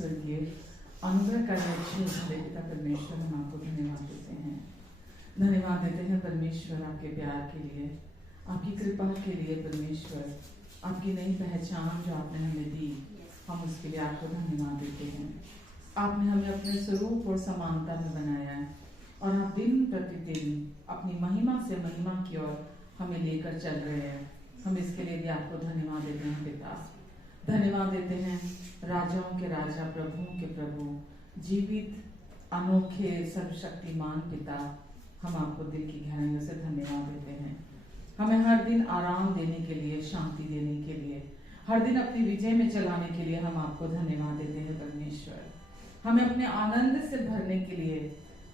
स्वर्गीय अनुग्रह का पिता परमेश्वर, हम आपको धन्यवाद देते हैं। धन्यवाद देते हैं परमेश्वर आपके प्यार के लिए, आपकी कृपा के लिए परमेश्वर, आपकी नई पहचान जो आपने हमें दी, हम उसके लिए आपको धन्यवाद देते हैं। आपने हमें अपने स्वरूप और समानता में बनाया है और आप दिन प्रतिदिन अपनी महिमा से महिमा की ओर हमें लेकर चल रहे हैं। हम इसके लिए भी आपको धन्यवाद देते हैं पिता। धन्यवाद देते हैं राजाओं के राजा, प्रभुओं के प्रभु, जीवित अनोखे सर्वशक्तिमान पिता। हम आपको दिल की गहराइयों से धन्यवाद देते हैं। हमें हर दिन आराम देने के लिए, शांति देने के लिए, हर दिन अपनी विजय में चलाने के लिए हम आपको धन्यवाद देते हैं परमेश्वर। हमें अपने आनंद से भरने के लिए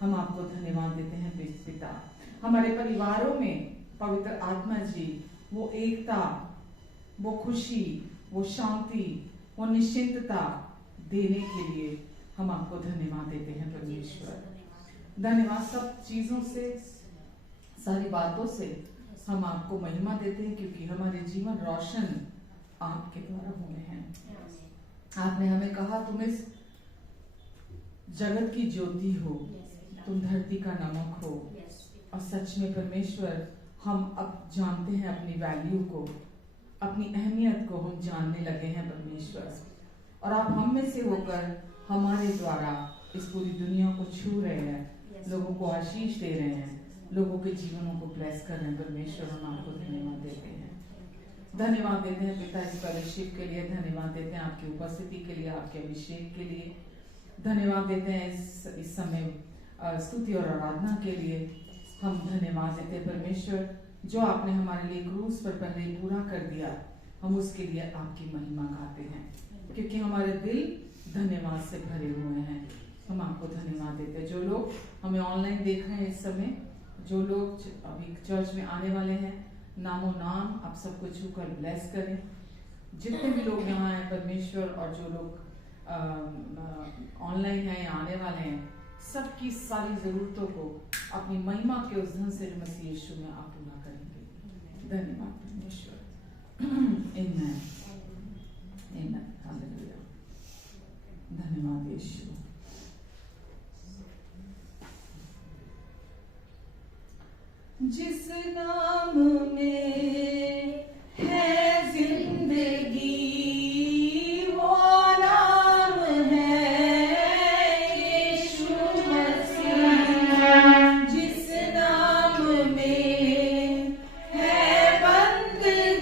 हम आपको धन्यवाद देते हैं पिता। हमारे परिवारों में पवित्र आत्मा जी वो एकता, वो खुशी, वो शांति, वो निश्चिंतता देने के लिए हम आपको धन्यवाद देते हैं परमेश्वर। धन्यवाद सब चीजों से, सारी बातों से हम आपको महिमा देते हैं, क्योंकि हमारे जीवन रोशन आपके द्वारा हुए हैं। आपने हमें कहा तुम इस जगत की ज्योति हो, तुम धरती का नमक हो। और सच में परमेश्वर, हम अब जानते हैं अपनी वैल्यू को, अपनी अहमियत को हम जानने लगे हैं परमेश्वर। और आप हम में से होकर हमारे द्वारा इस पूरी दुनिया को छू रहे हैं, लोगों को आशीष दे रहे हैं, लोगों के जीवनों को ब्लेस कर रहे हैं परमेश्वर। हम आपको धन्यवाद देते हैं। धन्यवाद देते हैं पिता इस फellowship के लिए, धन्यवाद देते हैं आपकी उपस्थिति के लिए, आपके अभिषेक के लिए। धन्यवाद देते हैं इस समय स्तुति और आराधना के लिए। हम धन्यवाद देते हैं परमेश्वर, जो आपने हमारे लिए क्रूस पर पहले पूरा कर दिया, हम उसके लिए आपकी महिमा गाते हैं, क्योंकि हमारे दिल धन्यवाद से भरे हुए हैं। हम आपको धन्यवाद देते हैं। जो लोग हमें ऑनलाइन देख रहे हैं इस समय, जो लोग अभी चर्च में आने वाले हैं, नामो नाम आप सबको छूकर ब्लेस करें। जितने भी लोग यहाँ हैं परमेश्वर, और जो लोग ऑनलाइन हैं या आने वाले हैं, सबकी सारी जरूरतों को अपनी महिमा के उस धन से मसीह यीशु में आप पूरा करेंगे। धन्यवाद परमेश्वर। आमीन, आमीन, हालेलुया। धन्यवाद यीशु। जिस नाम में है जिंदगी, वो नाम है यीशु मसीह। जिस नाम में है बंदगी,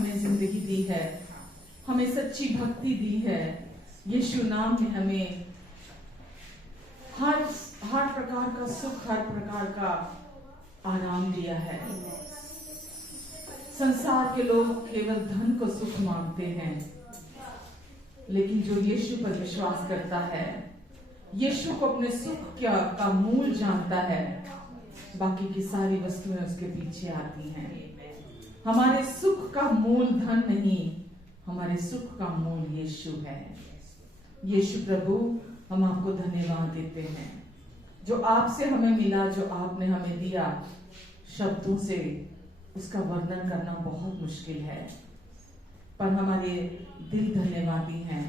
हमें जिंदगी दी है, हमें सच्ची भक्ति दी है। यीशु नाम ने हमें हर प्रकार का सुख, हर प्रकार का आराम दिया है। संसार के लोग केवल धन को सुख मांगते हैं, लेकिन जो यीशु पर विश्वास करता है, यीशु को अपने सुख का मूल जानता है, बाकी की सारी वस्तुएं उसके पीछे आती हैं। हमारे सुख का मूल धन नहीं, हमारे सुख का मूल यीशु है। यीशु प्रभु, हम आपको धन्यवाद देते हैं जो आपसे हमें मिला, जो आपने हमें दिया। शब्दों से उसका वर्णन करना बहुत मुश्किल है, पर हमारे दिल धन्यवादी हैं।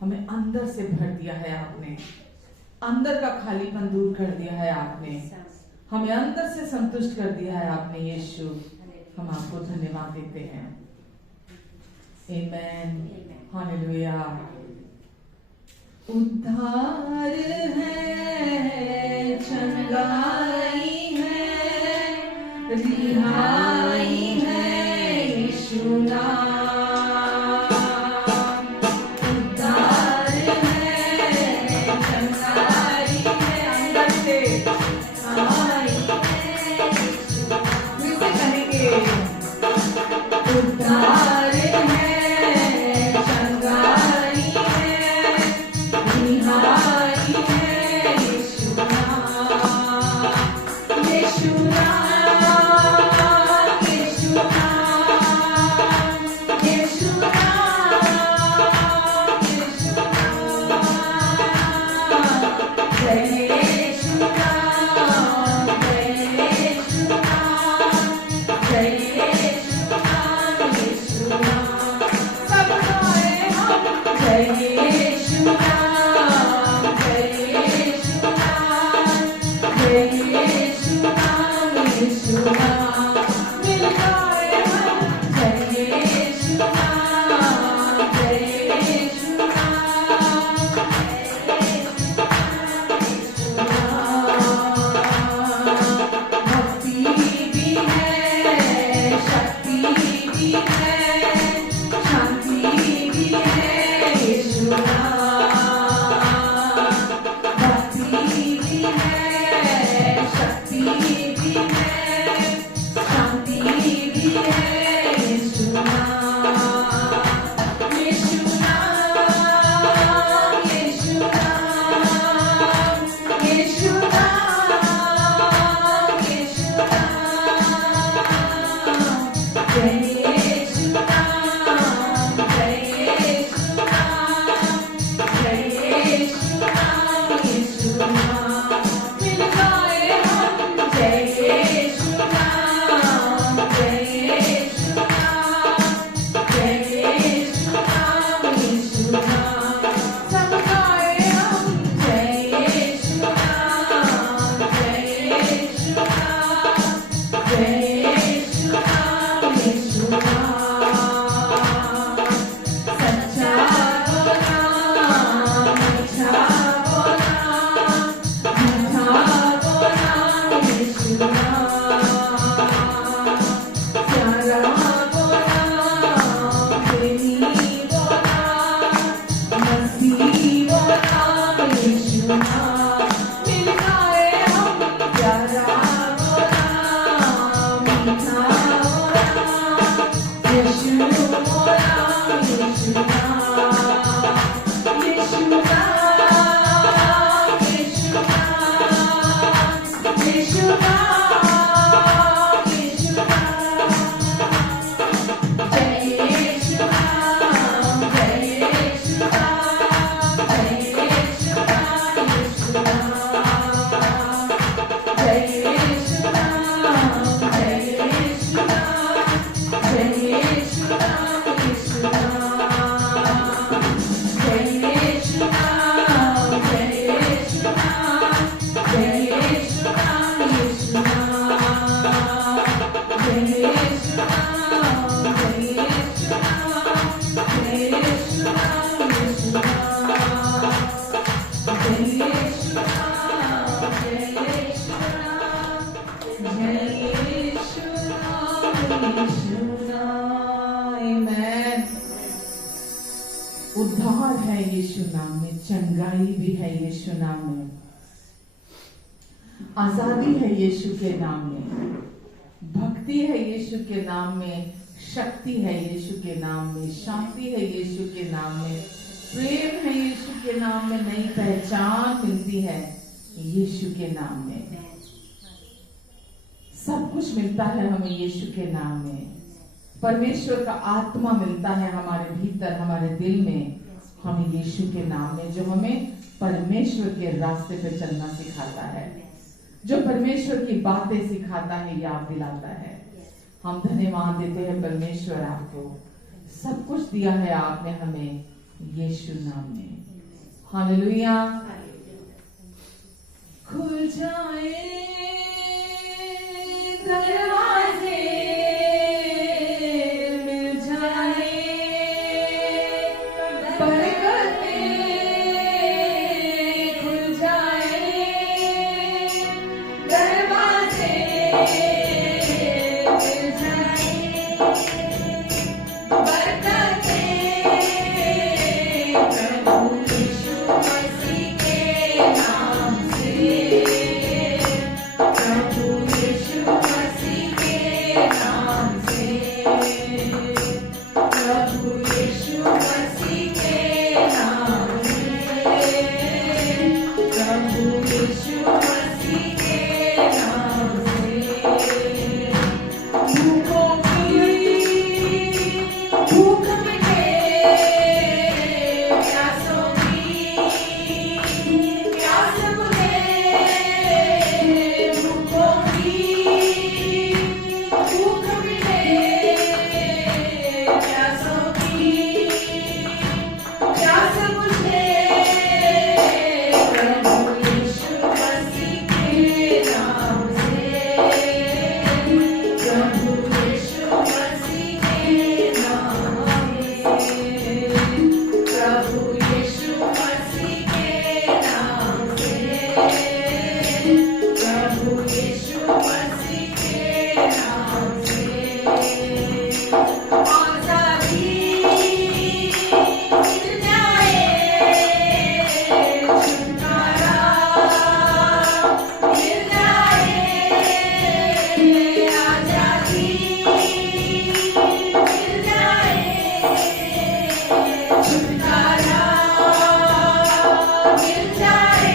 हमें अंदर से भर दिया है आपने, अंदर का खालीपन दूर कर दिया है आपने, हमें अंदर से संतुष्ट कर दिया है आपने। यीशु, हम आपको धन्यवाद देते हैं। आमेन, हालेलुया। उद्धार है, चंगाई है, रिहाई है, यीशु नाम। उद्धार है, चंगाई है, अंदर से आई है, फिर से कहेंगे। उद्धार है, चंगाई है, रिहाई है, यीशु नाम, यीशु नाम, यीशु नाम, यीशु नाम, यीशु नाम, जय यीशु नाम, जय यीशु नाम, जय यीशु नाम, यीशु नाम। सब गाए हम, जय यीशु नाम, जय यीशु नाम, जय यीशु नाम, यीशु नाम। मिल गाए हम, जय यीशु नाम, जय यीशु नाम, भक्ति भी है, शक्ति भी है, शांति भी है, यीशु नाम। भक्ति भी है, शक्ति भी है, शांति भी है, यीशु नाम, यीशु नाम, यीशु नाम, यीशु नाम, यीशु नाम, जय यीशु नाम, जय यीशु नाम, जय यीशु नाम, यीशु नाम। मिल गाए हम, जय यीशु नाम, जय यीशु नाम, जय यीशु नाम, यीशु नाम। सब गाए हम, जय यीशु नाम, जय यीशु नाम, जय यीशु नाम, यीशु नाम। सच्चा बोला, मीठा बोला, मीठा बोला, यीशु नाम। प्यारा बोला, प्रेमी बोला, मसीह बोला, यीशु नाम। मिल गाए हम, प्यारा बोला, मीठा बोला, यीशु बोला, यीशु नाम, यीशु नाम, यीशु नाम, यीशु नाम, यीशु नाम। जय यीशु नाम, जय यीशु नाम, जय यीशु नाम, यीशु नाम। जय यीशु नाम, जय यीशु नाम, जय यीशु नाम, यीशु नाम। उद्धार है यीशु नाम में, चंगाई भी है यीशु नाम में, आजादी है यीशु के नाम में, भक्ति है यीशु के नाम में, शक्ति है यीशु के नाम में, शांति है यीशु के नाम में, प्रेम है यीशु के नाम में, नई पहचान मिलती है यीशु के नाम में। सब कुछ मिलता है हमें यीशु के नाम में। परमेश्वर का आत्मा मिलता है हमारे भीतर, हमारे दिल में, हमें यीशु के नाम में, जो हमें परमेश्वर के रास्ते पे चलना सिखाता है, जो परमेश्वर की बातें सिखाता है, याद दिलाता है। हम धन्यवाद देते हैं परमेश्वर, आपको सब कुछ दिया है आपने हमें यीशु नाम में। हालेलुया। खुल जाए दरवाजे, मिल जाए बरकतें, खुल जाए दरवाजे, मिल जाए बरकतें, प्रभु यीशु मसीह के नाम से, प्रभु यीशु मसीह के नाम से, प्रभु यीशु मसीह के नाम से, प्रभु यीशु मसीह के नाम से, भूखों की भूख मिटे, प्यासों की प्यास बुझे, भूखों की भूख मिटे, प्यासों की प्यास बुझे, प्रभु यीशु मसीह के नाम से, प्रभु यीशु मसीह के नाम से, प्रभु यीशु मसीह के नाम से, प्रभु यीशु मसीह के नाम से, आजादी मिल जाए, छुटकारा मिल जाए, आजादी मिल जाए, छुटकारा मिल जाए,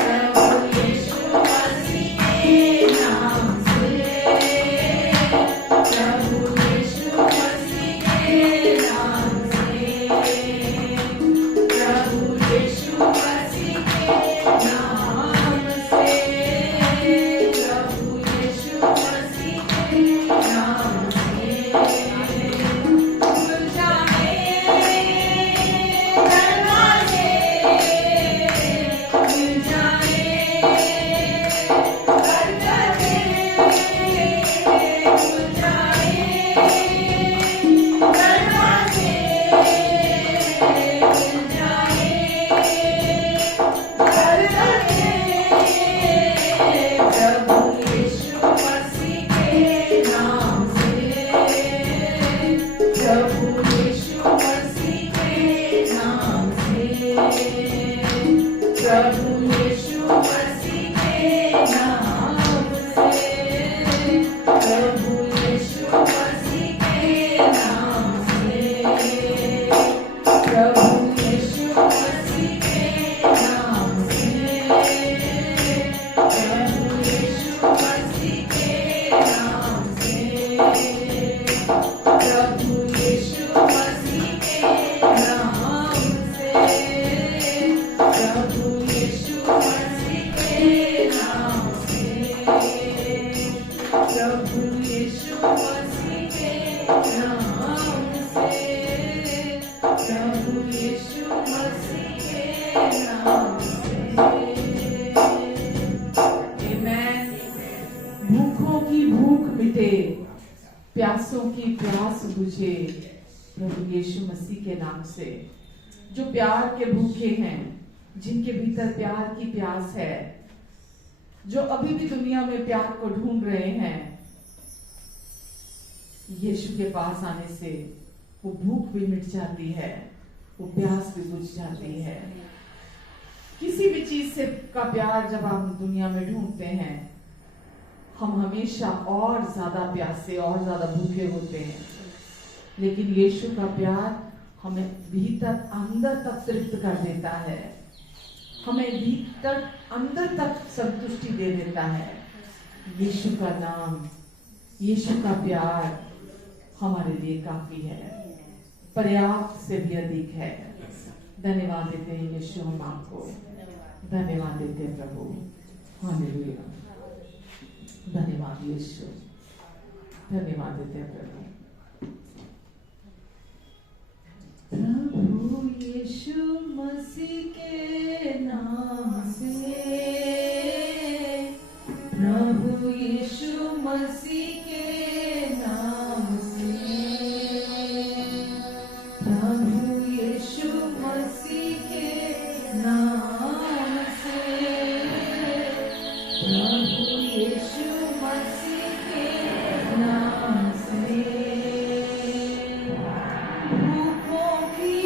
प्रभु यीशु मसीह के नाम से, प्रभु यीशु मसीह के नाम से, प्रभु यीशु मसीह के नाम से, प्रभु यीशु मसीह के नाम से, खुल जाए दरवाजे, मिल जाए बरकतें, खुल जाए दरवाजे, मिल जाए बरकतें, प्रभु यीशु मसीह के नाम से, प्रभु यीशु मसीह के नाम से, प्रभु यीशु मसीह के नाम से, प्रभु यीशु मसीह के नाम से, प्रभु यीशु मसीह के नाम से, प्रभु यीशु मसीह के नाम से, प्रभु यीशु मसीह के नाम से, प्रभु यीशु मसीह के नाम से, प्रभु यीशु मसीह के नाम से, प्रभु यीशु मसीह के नाम से। आमेन। भूखों की भूख मिटे, प्यासों की प्यास बुझे, प्रभु यीशु मसीह के नाम से। जो प्यार के भूखे हैं, जिनके भीतर प्यार की प्यास है, जो अभी भी दुनिया में प्यार को ढूंढ रहे हैं, यीशु के पास आने से वो भूख भी मिट जाती है, वो प्यास भी बुझ जाती है। किसी भी चीज से का प्यार जब हम दुनिया में ढूंढते हैं, हम हमेशा और ज्यादा प्यासे और ज्यादा भूखे होते हैं, लेकिन यीशु का प्यार हमें भीतर अंदर तक तृप्त कर देता है, हमें भीतर अंदर तक संतुष्टि दे देता है। यीशु का नाम, यीशु का प्यार हमारे लिए काफी है, पर्याप्त से भी अधिक है। धन्यवाद देते हैं यीशु, हम आपको धन्यवाद देते हैं प्रभु। हालेलुया, धन्यवाद यीशु, धन्यवाद देते हैं प्रभु। प्रभु यीशु मसीह के नाम से, प्रभु यीशु मसीह के नाम से, प्रभु यीशु मसीह के नाम से, प्रभु यीशु मसीह के नाम से, भूखों की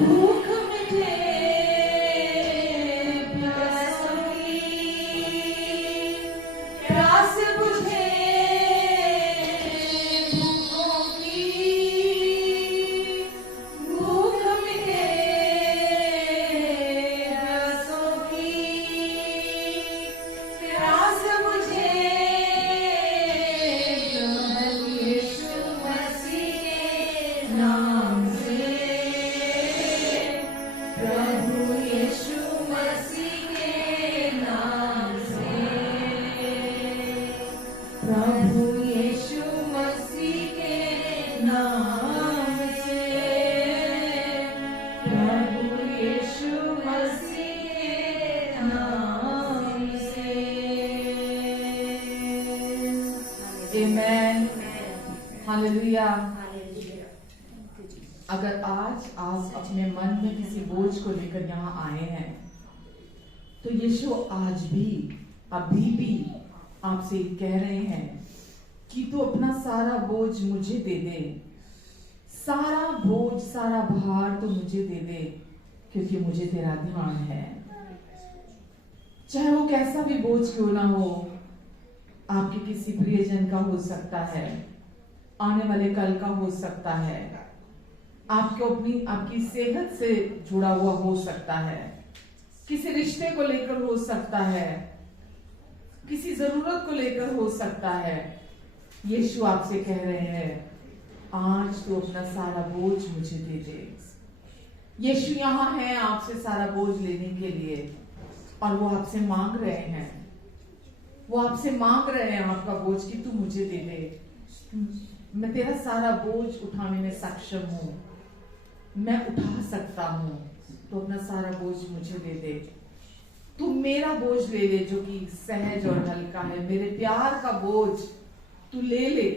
भूख मिटे, प्यासों की प्यास बुझे, भूखों की भूख मिटे, प्यासों की प्यास बुझे, प्रभु यीशु मसीह के नाम से, प्रभु यीशु मसीह के नाम से, प्रभु यीशु मसीह के नाम से, प्रभु यीशु मसीह के नाम से। आमेन, हालेलुया। अगर आज आप अपने मन में किसी बोझ को लेकर यहाँ आए हैं, तो यीशु आज भी अभी भी आपसे कह रहे हैं कि तू अपना सारा बोझ मुझे दे दे, सारा बोझ सारा भार तो मुझे दे दे, क्योंकि मुझे तेरा ध्यान है। चाहे वो कैसा भी बोझ क्यों ना हो, आपके किसी प्रियजन का हो सकता है, आने वाले कल का हो सकता है, आपकी सेहत से जुड़ा हुआ हो सकता है, किसी रिश्ते को लेकर हो सकता है, किसी जरूरत को लेकर हो सकता है। यीशु आपसे कह रहे हैं, आज तो अपना सारा बोझ मुझे दे दे। यीशु यहाँ है आपसे सारा बोझ लेने के लिए, और वो आपसे मांग रहे हैं, वो आपसे मांग रहे हैं आपका बोझ कि तू मुझे दे दे। मैं तेरा सारा बोझ उठाने में सक्षम हूँ, मैं उठा सकता हूँ, तो अपना सारा बोझ मुझे दे दे। तू मेरा बोझ ले ले जो कि सहज और हल्का है, मेरे प्यार का बोझ तू ले ले।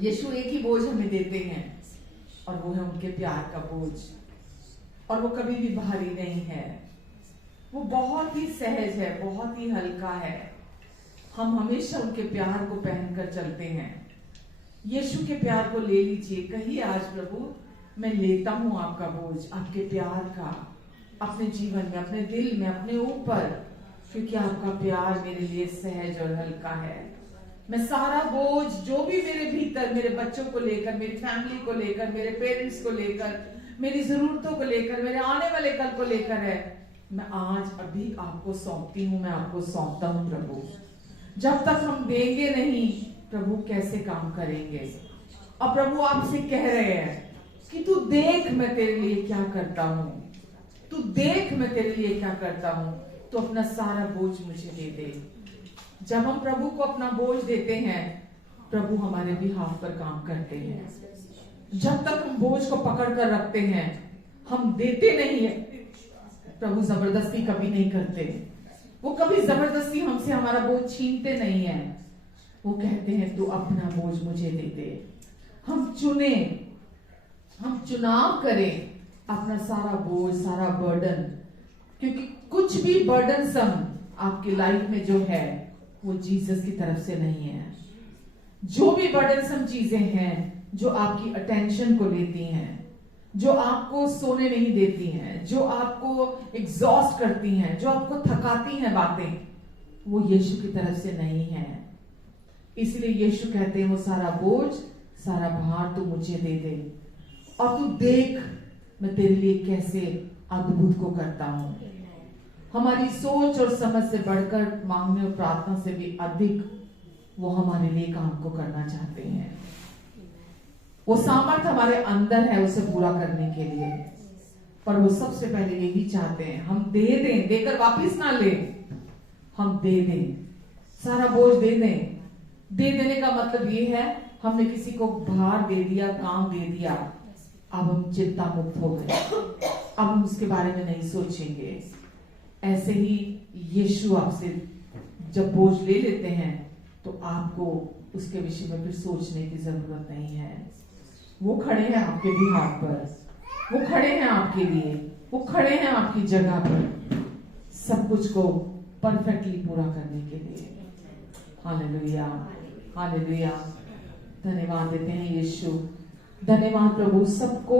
यीशु एक ही बोझ हमें देते हैं, और वो है उनके प्यार का बोझ, और वो कभी भी भारी नहीं है, वो बहुत ही सहज है, बहुत ही हल्का है। हम हमेशा उनके प्यार को पहनकर चलते हैं। यीशु के प्यार को ले लीजिए, कहिए आज प्रभु मैं लेता हूं आपका बोझ, आपके प्यार का, अपने जीवन में, अपने दिल में, अपने ऊपर, क्योंकि आपका प्यार मेरे लिए सहज और हल्का है। मैं सारा बोझ जो भी मेरे भीतर, मेरे बच्चों को लेकर, मेरी फैमिली को लेकर, मेरे पेरेंट्स को लेकर, मेरी जरूरतों को लेकर, मेरे आने वाले कल को लेकर है, मैं आज अभी आपको सौंपती हूँ, मैं आपको सौंपता हूँ प्रभु। जब तक हम देंगे नहीं, प्रभु कैसे काम करेंगे। और प्रभु आपसे कह रहे हैं कि तू देख मैं तेरे लिए क्या करता हूँ, तू देख मैं तेरे लिए क्या करता हूँ, तो अपना सारा बोझ मुझे दे दे। जब हम प्रभु को अपना बोझ देते हैं, प्रभु हमारे बिहाफ पर काम करते हैं। जब तक हम बोझ को पकड़ कर रखते हैं, हम देते नहीं है, प्रभु जबरदस्ती कभी नहीं करते। वो कभी जबरदस्ती हमसे हमारा बोझ छीनते नहीं है। वो कहते हैं तू अपना बोझ मुझे दे दे। हम चुने, हम चुनाव करें अपना सारा बोझ, सारा बर्डन, क्योंकि कुछ भी बर्डनसम आपकी लाइफ में जो है वो जीसस की तरफ से नहीं है। जो भी बर्डनसम चीजें हैं जो आपकी अटेंशन को लेती हैं, जो आपको सोने नहीं देती हैं, जो आपको एग्जॉस्ट करती हैं, जो आपको थकाती हैं बातें, वो यीशु की तरफ से नहीं है। इसलिए यीशु कहते हैं वो सारा बोझ, सारा भार तू मुझे दे दे और तू देख मैं तेरे लिए कैसे अद्भुत को करता हूं। हमारी सोच और समझ से बढ़कर, मांगने और प्रार्थना से भी अधिक वो हमारे लिए काम को करना चाहते हैं। वो सामर्थ हमारे अंदर है उसे पूरा करने के लिए, पर वो सबसे पहले यही चाहते हैं हम दे दें, देकर वापस ना ले, हम दे दें, सारा बोझ दे दें। दे देने का मतलब ये है हमने किसी को भार दे दिया, काम दे दिया, अब हम चिंता मुक्त हो गए, अब हम उसके बारे में नहीं सोचेंगे। ऐसे ही यीशु आपसे जब बोझ ले लेते हैं तो आपको उसके विषय में फिर सोचने की जरूरत नहीं है। वो खड़े हैं आपके भी हाथ पर, वो खड़े हैं आपके लिए, वो खड़े हैं आपकी जगह पर सब कुछ को परफेक्टली पूरा करने के लिए। Hallelujah, hallelujah. धन्यवाद देते हैं यीशु, धन्यवाद प्रभु सबको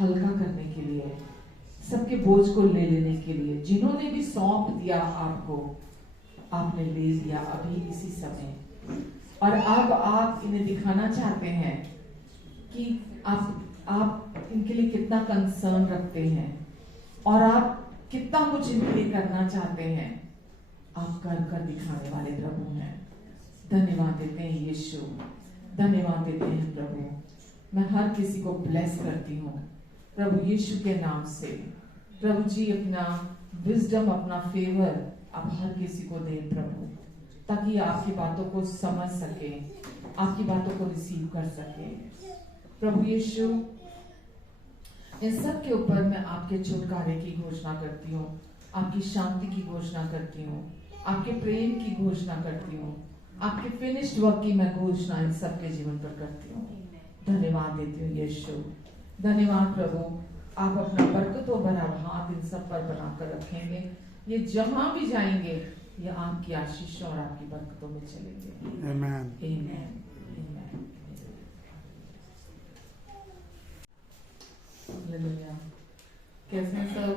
हल्का करने के लिए, सबके बोझ को ले लेने के लिए। जिन्होंने भी सौंप दिया आपको, आपने ले लिया अभी इसी समय, और अब आप इन्हें दिखाना चाहते हैं कि आप इनके लिए कितना कंसर्न रखते हैं और आप कितना कुछ इनके लिए करना चाहते हैं। आप कर कर दिखाने वाले प्रभु हैं। धन्यवाद देते हैं यीशु, धन्यवाद देते हैं प्रभु। मैं हर किसी को ब्लेस करती हूँ प्रभु यीशु के नाम से। प्रभु जी अपना विजडम, अपना फेवर आप हर किसी को दें प्रभु, ताकि आपकी बातों को समझ सके, आपकी बातों को रिसीव कर सके। प्रभु यीशु इन सब के ऊपर मैं आपके छुटकारे की घोषणा करती हूँ, आपकी शांति की घोषणा करती हूँ, आपके प्रेम की घोषणा करती हूँ, आपके फिनिश्ड वर्क की मैं घोषणा इन सबके जीवन पर करती हूँ। धन्यवाद देती हूँ यीशु, धन्यवाद प्रभु। आप अपना बरकतों भरा हाथ इन सब पर बनाकर रखेंगे, ये जहां भी जाएंगे ये आपकी आशीषों और आपकी बरकतों में चलेंगे। आमीन, आमीन, आमीन। हालेलुया। कैसे हैं सब?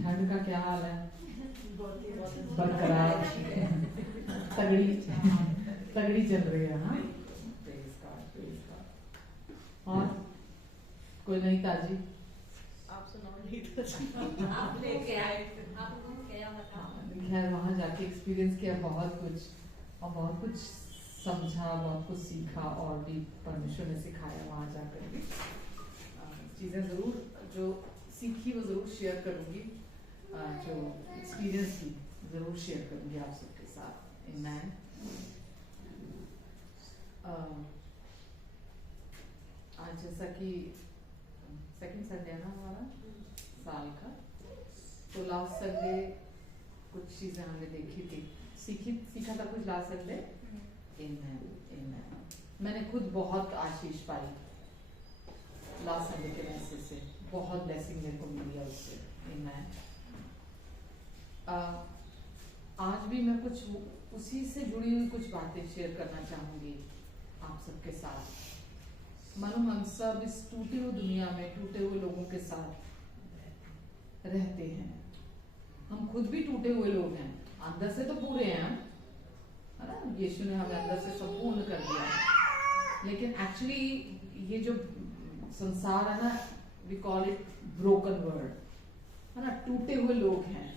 ठंड का क्या हाल है? बरकरार, तगड़ी तगड़ी चल रही है। हाँ, और कोई नहीं ताजी? आप सुनाओ। नहीं तो आप लेके आए, आपको क्या बताओ? खैर वहाँ जाके एक्सपीरियंस किया बहुत कुछ, और बहुत कुछ समझा, बहुत कुछ सीखा, और भी परमेश्वर ने सिखाया वहाँ जाकर भी। चीज़ें ज़रूर जो सीखी वो ज़रूर शेयर करूँगी, जो एक्सपीरियंस की ज़रूर शेयर करूँगी आप सबके साथ। आमीन। आज जैसा कि सेकंड संडे है ना हमारा साल का, तो लास्ट संडे कुछ चीज़ें हमने देखी थी, सीखा था कुछ लास्ट संडे। मैंने खुद बहुत आशीष पाई लास्ट संडे के मैसेज से, बहुत ब्लेसिंग मेरे को मिली है उससे। आज भी मैं कुछ उसी से जुड़ी हुई कुछ बातें शेयर करना चाहूंगी आप सबके साथ। मानो हम सब इस टूटी हुई दुनिया में टूटे हुए लोगों के साथ रहते हैं। हम खुद भी टूटे हुए लोग हैं, अंदर से तो पूरे हैं, है ना? यीशु ने हमें अंदर से संपूर्ण कर दिया है, लेकिन एक्चुअली ये जो संसार है ना, we call it broken world, है ना? टूटे हुए लोग हैं,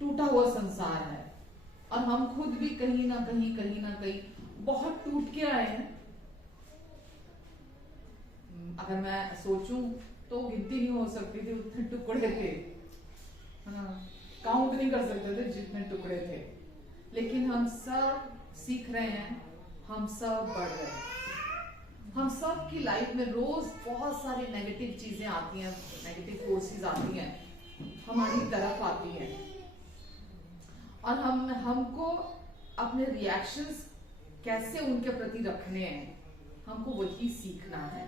टूटा हुआ संसार है, और हम खुद भी कहीं ना कहीं बहुत टूट के आए हैं। अगर मैं सोचूं तो गिनती नहीं हो सकती थी, उतने टुकड़े थे, काउंट नहीं कर सकते थे जितने टुकड़े थे। लेकिन हम सब सीख रहे हैं, हम सब बढ़ रहे हैं। हम सब की लाइफ में रोज बहुत सारी नेगेटिव चीजें आती हैं, नेगेटिव फोर्सेस आती हैं, हमारी तरफ आती हैं, और हमको अपने रिएक्शंस कैसे उनके प्रति रखने हैं, हमको वही सीखना है।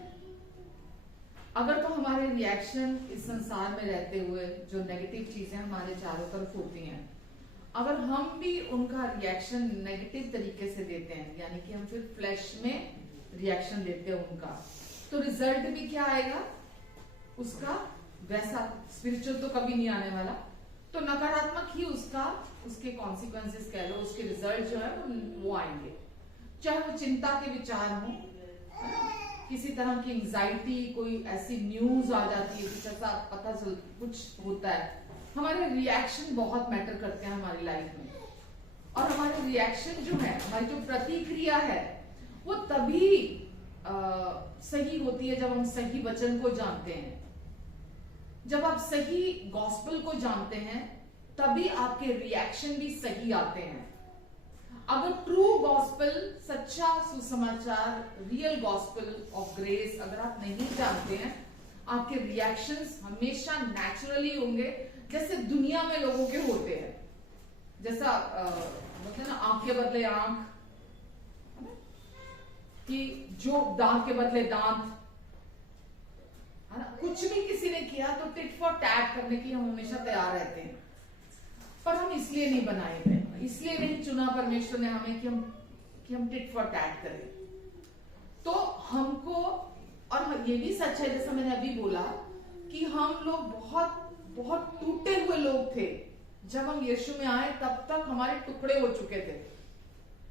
अगर तो हमारे रिएक्शन इस संसार में रहते हुए जो नेगेटिव चीजें हमारे चारों तरफ होती हैं, अगर हम भी उनका रिएक्शन नेगेटिव तरीके से देते हैं, कि हम फिर फ्लैश में रिएक्शन देते हैं उनका, तो रिजल्ट भी क्या आएगा उसका वैसा, स्पिरिचुअल तो कभी नहीं आने वाला। तो नकारात्मक ही उसका, उसके कॉन्सिक्वेंसेस कह लो, उसके रिजल्ट जो है वो आएंगे। चाहे वो चिंता के विचार हो, किसी तरह की एंजाइटी, कोई ऐसी न्यूज आ जाती है, कुछ ऐसा पता चल कुछ होता है, हमारे रिएक्शन बहुत मैटर करते हैं हमारी लाइफ में। और हमारे रिएक्शन जो है, हमारी जो प्रतिक्रिया है, वो तभी सही होती है जब हम सही वचन को जानते हैं। जब आप सही गॉस्पेल को जानते हैं तभी आपके रिएक्शन भी सही आते हैं। अगर ट्रू गॉस्पेल, सच्चा सुसमाचार, रियल गॉस्पेल ऑफ ग्रेस अगर आप नहीं जानते हैं, आपके रिएक्शंस हमेशा नेचुरली होंगे जैसे दुनिया में लोगों के होते हैं। जैसा बोलते हैं ना, आंख के बदले आंख, कि जो दांत के बदले दांत, है ना। कुछ भी किसी ने किया तो टिट फॉर टैट करने की हम हमेशा तैयार रहते हैं, पर हम इसलिए नहीं बनाए गए, इसलिए नहीं चुना परमेश्वर ने हमें कि हम टिट फॉर टैट करें। तो हमको, और ये भी सच है जैसा मैंने अभी बोला कि हम लोग बहुत बहुत टूटे हुए लोग थे। जब हम यीशु में आए तब तक हमारे टुकड़े हो चुके थे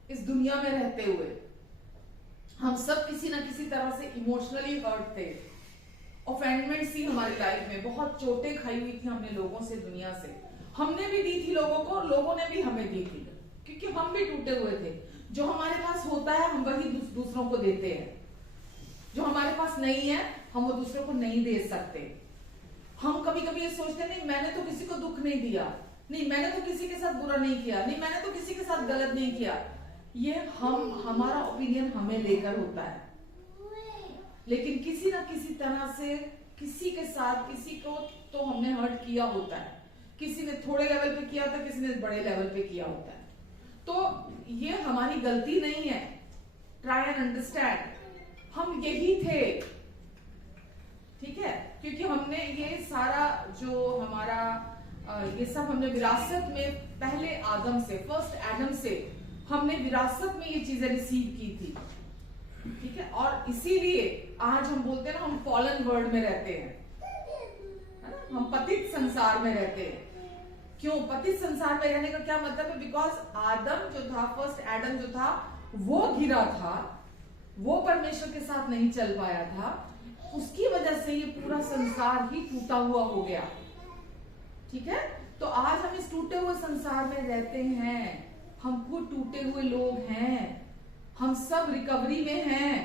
इस दुनिया में रहते हुए। हम सब किसी ना किसी तरह से इमोशनली हर्ट थे, ऑफेंडमेंट्स थी हमारी लाइफ में, बहुत चोटें खाई हुई थी हमने लोगों से, दुनिया से। हमने भी दी थी लोगों को, लोगों ने भी हमें दी थी, क्योंकि हम भी टूटे हुए थे। जो हमारे पास होता है हम वही दूसरों को देते हैं, जो हमारे पास नहीं है हम वो दूसरों को नहीं दे सकते। हम कभी कभी ये सोचते नहीं, मैंने तो किसी को दुख नहीं दिया, नहीं मैंने तो किसी के साथ बुरा नहीं किया, नहीं मैंने तो किसी के साथ गलत नहीं किया। ये हमारा ओपिनियन हमें लेकर होता है, लेकिन किसी ना किसी तरह से किसी के साथ किसी को तो हमने हर्ट किया होता है। किसी ने थोड़े लेवल पे किया होता है, किसी ने बड़े लेवल पे किया होता है। तो ये हमारी गलती नहीं है। ट्राई एंड अंडरस्टैंड, हम यही थे, ठीक है, क्योंकि हमने ये सारा जो हमारा ये सब हमने विरासत में पहले आदम से, फर्स्ट एडम से हमने विरासत में ये चीजें रिसीव की थी, ठीक है। और इसीलिए आज हम बोलते हैं ना, हम फॉलन वर्ल्ड में रहते हैं, है ना, हम पतित संसार में रहते हैं। क्यों पतित संसार में रहने का क्या मतलब है? बिकॉज आदम जो था, फर्स्ट एडम जो था, वो गिरा था, वो परमेश्वर के साथ नहीं चल पाया था, उसकी वजह से ये पूरा संसार ही टूटा हुआ हो गया, ठीक है। तो आज हम इस टूटे हुए संसार में रहते हैं, हम खुद टूटे हुए लोग हैं, हम सब रिकवरी में हैं।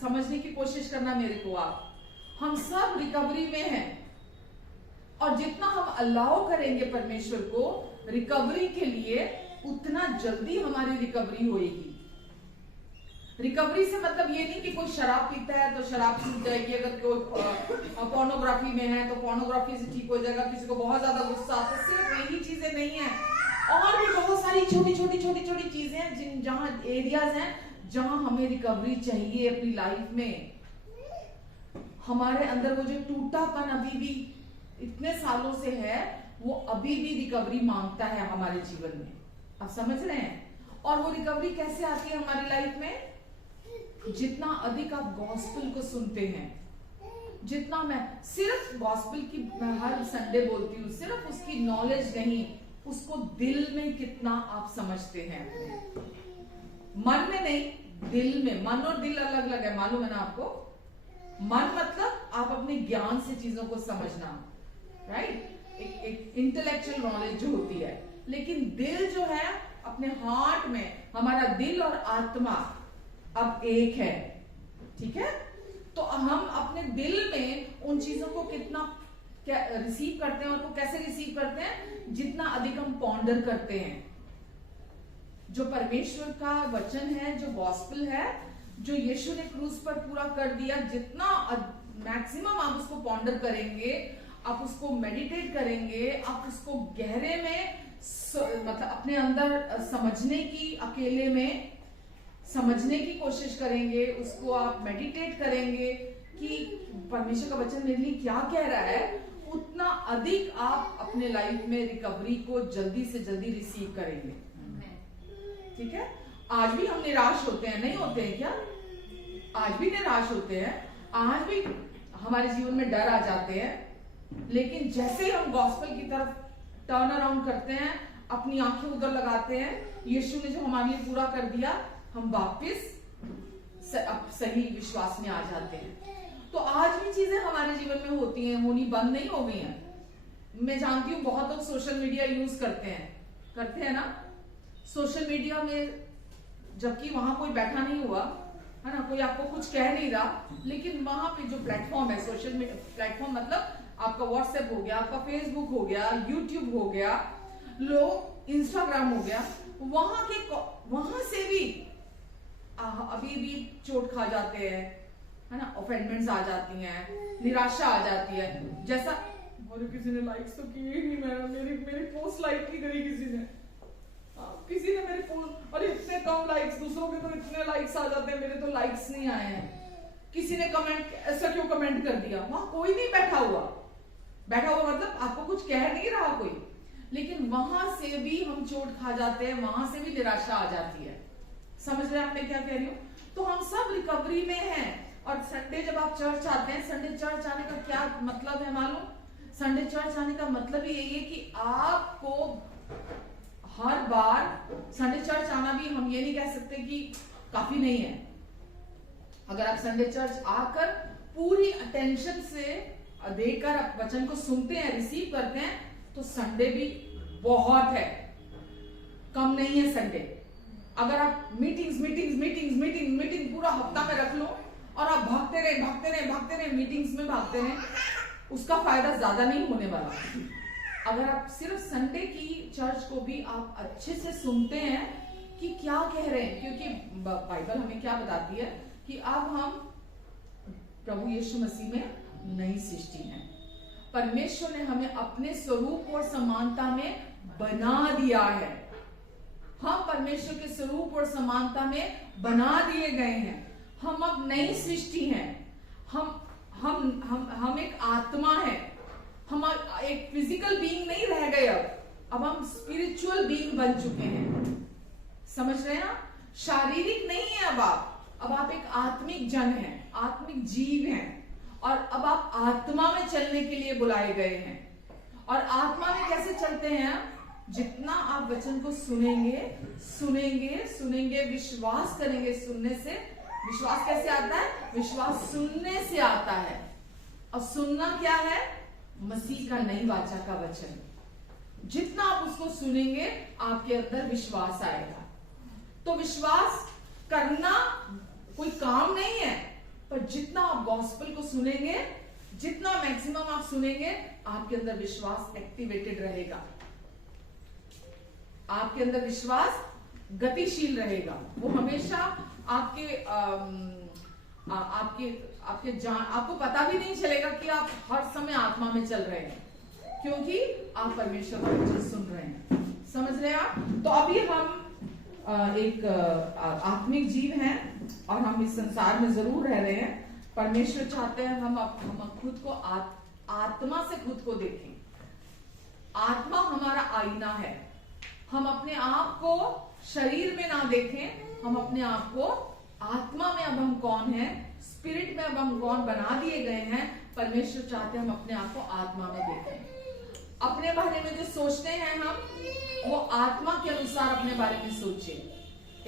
समझने की कोशिश करना मेरे को आप, हम सब रिकवरी में हैं, और जितना हम अलाउ करेंगे परमेश्वर को रिकवरी के लिए, उतना जल्दी हमारी रिकवरी होएगी। रिकवरी से मतलब ये नहीं कि कोई शराब पीता है तो शराब छूट जाएगी, अगर कोई पोर्नोग्राफी में है तो पोर्नोग्राफी से ठीक हो जाएगा, किसी को बहुत ज्यादा गुस्सा आता है, सिर्फ यही चीजें नहीं है, और भी बहुत सारी छोटी छोटी चीजें हैं जहां एरियाज हैं जहां हमें रिकवरी चाहिए अपनी लाइफ में। हमारे अंदर वो जो टूटापन अभी भी इतने सालों से है, वो अभी भी रिकवरी मांगता है हमारे जीवन में। आप समझ रहे हैं? और वो रिकवरी कैसे आती है हमारी लाइफ में? जितना अधिक आप गॉस्पेल को सुनते हैं, जितना मैं सिर्फ गॉस्पेल की मैं हर संडे बोलती हूँ, सिर्फ उसकी नॉलेज नहीं, उसको दिल में कितना आप समझते हैं, मन में नहीं, दिल में। मन और दिल अलग अलग है, मालूम है ना आपको? मन मतलब आप अपने ज्ञान से चीजों को समझना, राइट, एक इंटेलेक्चुअल नॉलेज जो होती है, लेकिन दिल जो है अपने हार्ट में, हमारा दिल और आत्मा अब एक है, ठीक है। तो हम अपने दिल में उन चीजों को कितना क्या रिसीव करते हैं, और वो कैसे रिसीव करते हैं? जितना अधिक हम पॉन्डर करते हैं। जो परमेश्वर का वचन है, जो गॉस्पेल है, जो यीशु ने क्रूस पर पूरा कर दिया, जितना मैक्सिमम आप उसको पॉन्डर करेंगे, आप उसको मेडिटेट करेंगे, आप उसको गहरे में मतलब अपने अंदर समझने की, अकेले में समझने की कोशिश करेंगे, उसको आप मेडिटेट करेंगे कि परमेश्वर का वचन मेरे लिए क्या कह रहा है, उतना अधिक आप अपने लाइफ में रिकवरी को जल्दी से जल्दी रिसीव करेंगे, ठीक है। आज भी हम निराश होते हैं, नहीं होते हैं क्या? आज भी निराश होते हैं, आज भी हमारे जीवन में डर आ जाते हैं। लेकिन जैसे ही हम गॉस्पेल की तरफ टर्न अराउंड करते हैं, अपनी आंखें उधर लगाते हैं, यीशु ने जो हमारे लिए पूरा कर दिया, हम वापस सही विश्वास में आ जाते हैं। तो आज भी चीजें हमारे जीवन में होती हैं, होनी बंद नहीं हो गई हैं। मैं जानती हूँ बहुत लोग सोशल मीडिया यूज करते हैं ना। सोशल मीडिया में जबकि वहां कोई बैठा नहीं हुआ है ना, कोई आपको कुछ कह नहीं रहा, लेकिन वहां पे जो प्लेटफॉर्म है, सोशल मीडिया प्लेटफॉर्म मतलब आपका व्हाट्सएप हो गया, आपका फेसबुक हो गया, यूट्यूब हो गया, लोग इंस्टाग्राम हो गया, वहां से भी अभी भी चोट खा जाते हैं, है ना, ऑफेंडमेंट्स आ जाती हैं, निराशा आ जाती है। जैसा और किसी ने लाइक्स तो किए ही नहीं, मेरी पोस्ट लाइक नहीं करी किसी ने मेरे पोस्ट, और इतने कम लाइक्स, दूसरों के तो इतने लाइक्स आ जाते हैं, मेरे तो लाइक्स नहीं आए हैं। किसी ने कमेंट, ऐसा क्यों कमेंट कर दिया? वहां कोई नहीं बैठा हुआ मतलब आपको कुछ कह नहीं रहा कोई, लेकिन वहां से भी हम चोट खा जाते हैं, वहां से भी निराशा आ जाती है। समझ रहे हैं आप मैं क्या कह रही हूँ? तो हम सब रिकवरी में हैं। और संडे जब आप चर्च आते हैं, संडे चर्च आने का क्या मतलब है मालूम? संडे चर्च आने का मतलब ही यही है कि आपको हर बार संडे चर्च आना भी, हम ये नहीं कह सकते कि काफी नहीं है। अगर आप संडे चर्च आकर पूरी अटेंशन से देकर आप वचन को सुनते हैं, रिसीव करते हैं, तो संडे भी बहुत है, कम नहीं है संडे। अगर आप मीटिंग पूरा हफ्ता में रख लो और आप भागते रहे मीटिंग्स में भागते रहे, उसका फायदा ज्यादा नहीं होने वाला। अगर आप सिर्फ संडे की चर्च को भी आप अच्छे से सुनते हैं कि क्या कह रहे हैं, क्योंकि बाइबल हमें क्या बताती है कि अब हम प्रभु यीशु मसीह में नई सृष्टि हैं। परमेश्वर ने हमें अपने स्वरूप और समानता में बना दिया है। हम परमेश्वर के स्वरूप और समानता में बना दिए गए हैं। हम अब नई सृष्टि हैं। हम एक आत्मा है। हम एक फिजिकल बीइंग नहीं रह गए। अब हम स्पिरिचुअल बीइंग बन चुके हैं। समझ रहे हैं? शारीरिक नहीं है अब आप एक आत्मिक जन हैं, आत्मिक जीव हैं, और अब आप आत्मा में चलने के लिए बुलाए गए हैं। और आत्मा में कैसे चलते हैं? जितना आप वचन को सुनेंगे, विश्वास करेंगे सुनने से। विश्वास कैसे आता है? विश्वास सुनने से आता है। और सुनना क्या है? मसीह का नई वाचा का वचन। जितना आप उसको सुनेंगे, आपके अंदर विश्वास आएगा। तो विश्वास करना कोई काम नहीं है, पर जितना आप गॉस्पेल को सुनेंगे, जितना मैक्सिमम आप सुनेंगे, आपके अंदर विश्वास एक्टिवेटेड रहेगा। आपके अंदर विश्वास गतिशील रहेगा। वो हमेशा आपको पता भी नहीं चलेगा कि आप हर समय आत्मा में चल रहे हैं, क्योंकि आप परमेश्वर का वचन सुन रहे हैं। समझ रहे हैं आप? तो अभी हम एक आत्मिक जीव हैं और हम इस संसार में जरूर रह रहे हैं। परमेश्वर चाहते हैं हम खुद को आत्मा से खुद को देखें। आत्मा हमारा आईना है। हम अपने आप को शरीर में ना देखें, हम अपने आप को आत्मा में अब हम कौन है, स्पिरिट में अब हम कौन बना दिए गए हैं। परमेश्वर चाहते हैं हम अपने आप को आत्मा में देखें। अपने बारे में जो सोचते हैं हम, वो आत्मा के अनुसार अपने बारे में सोचें।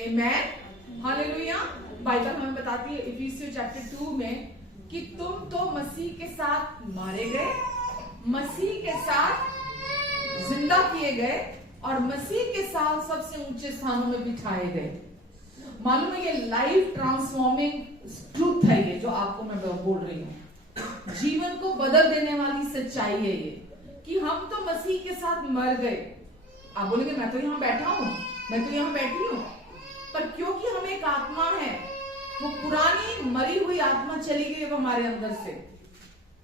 आमेन, हालेलुया। बाइबल हमें बताती है इफिसियों चैप्टर 2 में कि तुम तो मसीह के साथ मारे गए, मसीह के साथ जिंदा किए गए और मसीह के साथ सबसे ऊंचे स्थानों में बिठाए गए। मालूम है, ये लाइफ ट्रांसफॉर्मिंग ट्रूथ है, ये जो आपको मैं बोल रही हूँ। जीवन को बदल देने वाली सच्चाई है ये, कि हम तो मसीह के साथ मर गए। आप बोलेंगे मैं तो यहाँ बैठा हूँ, मैं तो यहाँ बैठी हूँ, पर क्योंकि हम एक आत्मा है, वो पुरानी मरी हुई आत्मा चली गई अब हमारे अंदर से,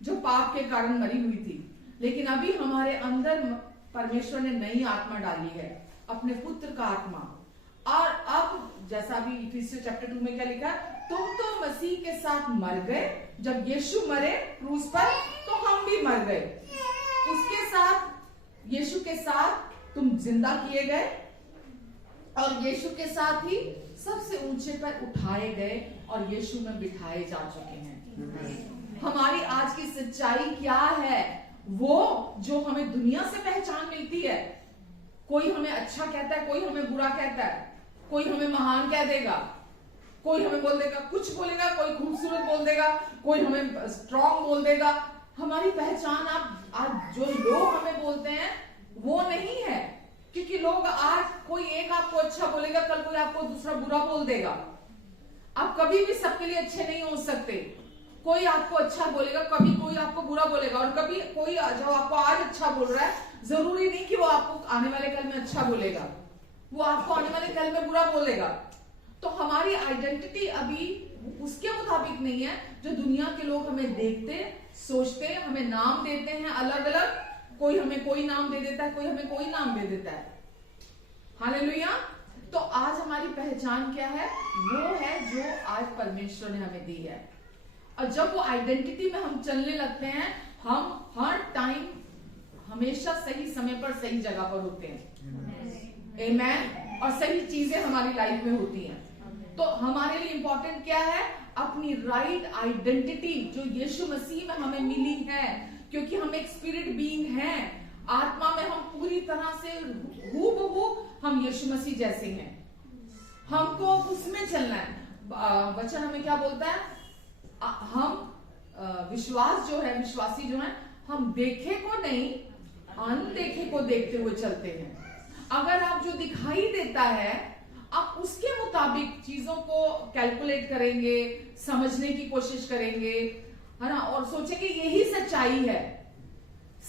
जो पाप के कारण मरी हुई थी। लेकिन अभी हमारे अंदर परमेश्वर ने नई आत्मा डाली है, अपने पुत्र का आत्मा। और अब जैसा भी इफिसियों चैप्टर 2 में क्या लिखा, तुम तो मसीह के साथ मर गए। जब यीशु मरे क्रूस पर, तो हम भी मर गए उसके साथ। यीशु के साथ तुम जिंदा किए गए और यीशु के साथ ही ऊंचे पर उठाए गए और यीशु में बिठाए जा चुके हैं। हमारी आज की सच्चाई क्या है? वो जो हमें दुनिया से पहचान मिलती है, कोई हमें अच्छा कहता है, कोई हमें बुरा कहता है, कोई हमें महान कह देगा, कोई हमें बोल देगा, कुछ बोलेगा, कोई खूबसूरत बोल देगा, कोई हमें स्ट्रॉन्ग बोल देगा। हमारी पहचान आज जो लोग हमें बोलते हैं वो नहीं है, क्योंकि लोग आज कोई एक आपको अच्छा बोलेगा, कल कोई आपको दूसरा बुरा बोल देगा। आप कभी भी सबके लिए अच्छे नहीं हो सकते। कोई आपको अच्छा बोलेगा, कभी कोई आपको बुरा बोलेगा, और कभी कोई जो आपको आज अच्छा बोल रहा है, जरूरी नहीं कि वो आपको आने वाले कल में अच्छा बोलेगा, वो आपको आने वाले कल में बुरा बोलेगा। तो हमारी आइडेंटिटी अभी उसके मुताबिक नहीं है जो दुनिया के लोग हमें देखते, सोचते, हमें नाम देते हैं अलग अलग। कोई हमें कोई नाम दे देता है, कोई हमें कोई नाम दे देता है। हालेलुया। तो आज हमारी पहचान क्या है? वो है जो आज परमेश्वर ने हमें दी है। और जब वो आइडेंटिटी में हम चलने लगते हैं, हम हर टाइम हमेशा सही समय पर सही जगह पर होते हैं। आमेन। और सही चीजें हमारी लाइफ में होती हैं। तो हमारे लिए इंपॉर्टेंट क्या है? अपनी राइट आइडेंटिटी जो यीशु मसीह में हमें मिली है, क्योंकि हम एक स्पिरिट बीइंग हैं। आत्मा में हम पूरी तरह से हूबहू हम यीशु मसीह जैसे हैं। हमको उसमें चलना है। वचन हमें क्या बोलता है? हम विश्वास जो है, विश्वासी जो है, हम देखे को नहीं अनदेखे को देखते हुए चलते हैं। अगर आप जो दिखाई देता है, आप उसके मुताबिक चीजों को कैलकुलेट करेंगे, समझने की कोशिश करेंगे, है ना, और सोचेंगे यही सच्चाई है।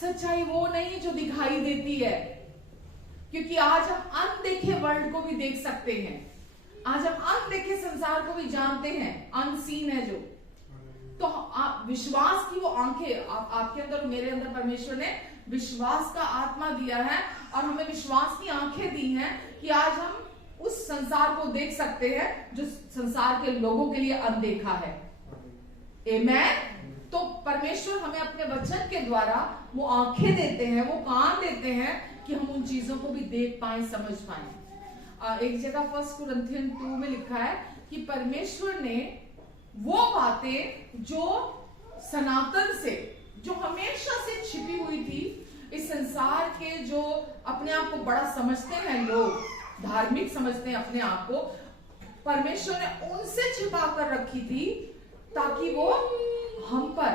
सच्चाई वो नहीं जो दिखाई देती है, क्योंकि आज हम अनदेखे वर्ल्ड को भी देख सकते हैं। आज हम अनदेखे संसार को भी जानते हैं, अनसीन है जो। तो विश्वास की वो आंखें आपके अंदर, मेरे अंदर परमेश्वर ने विश्वास का आत्मा दिया है, और हमें विश्वास की आंखें दी हैं कि आज हम उस संसार को देख सकते हैं जो संसार के लोगों के लिए अनदेखा है। आमेन। तो परमेश्वर हमें अपने वचन के द्वारा वो आंखें देते हैं, वो कान देते हैं कि हम उन चीजों को भी देख पाए, समझ पाए। एक जगह 1 कुरिन्थियन 2 में लिखा है कि परमेश्वर ने वो बातें जो सनातन से, जो हमेशा से छिपी हुई थी, इस संसार के जो अपने आप को बड़ा समझते हैं लोग, धार्मिक समझते हैं अपने आप को, परमेश्वर ने उनसे छिपा कर रखी थी, ताकि वो हम पर,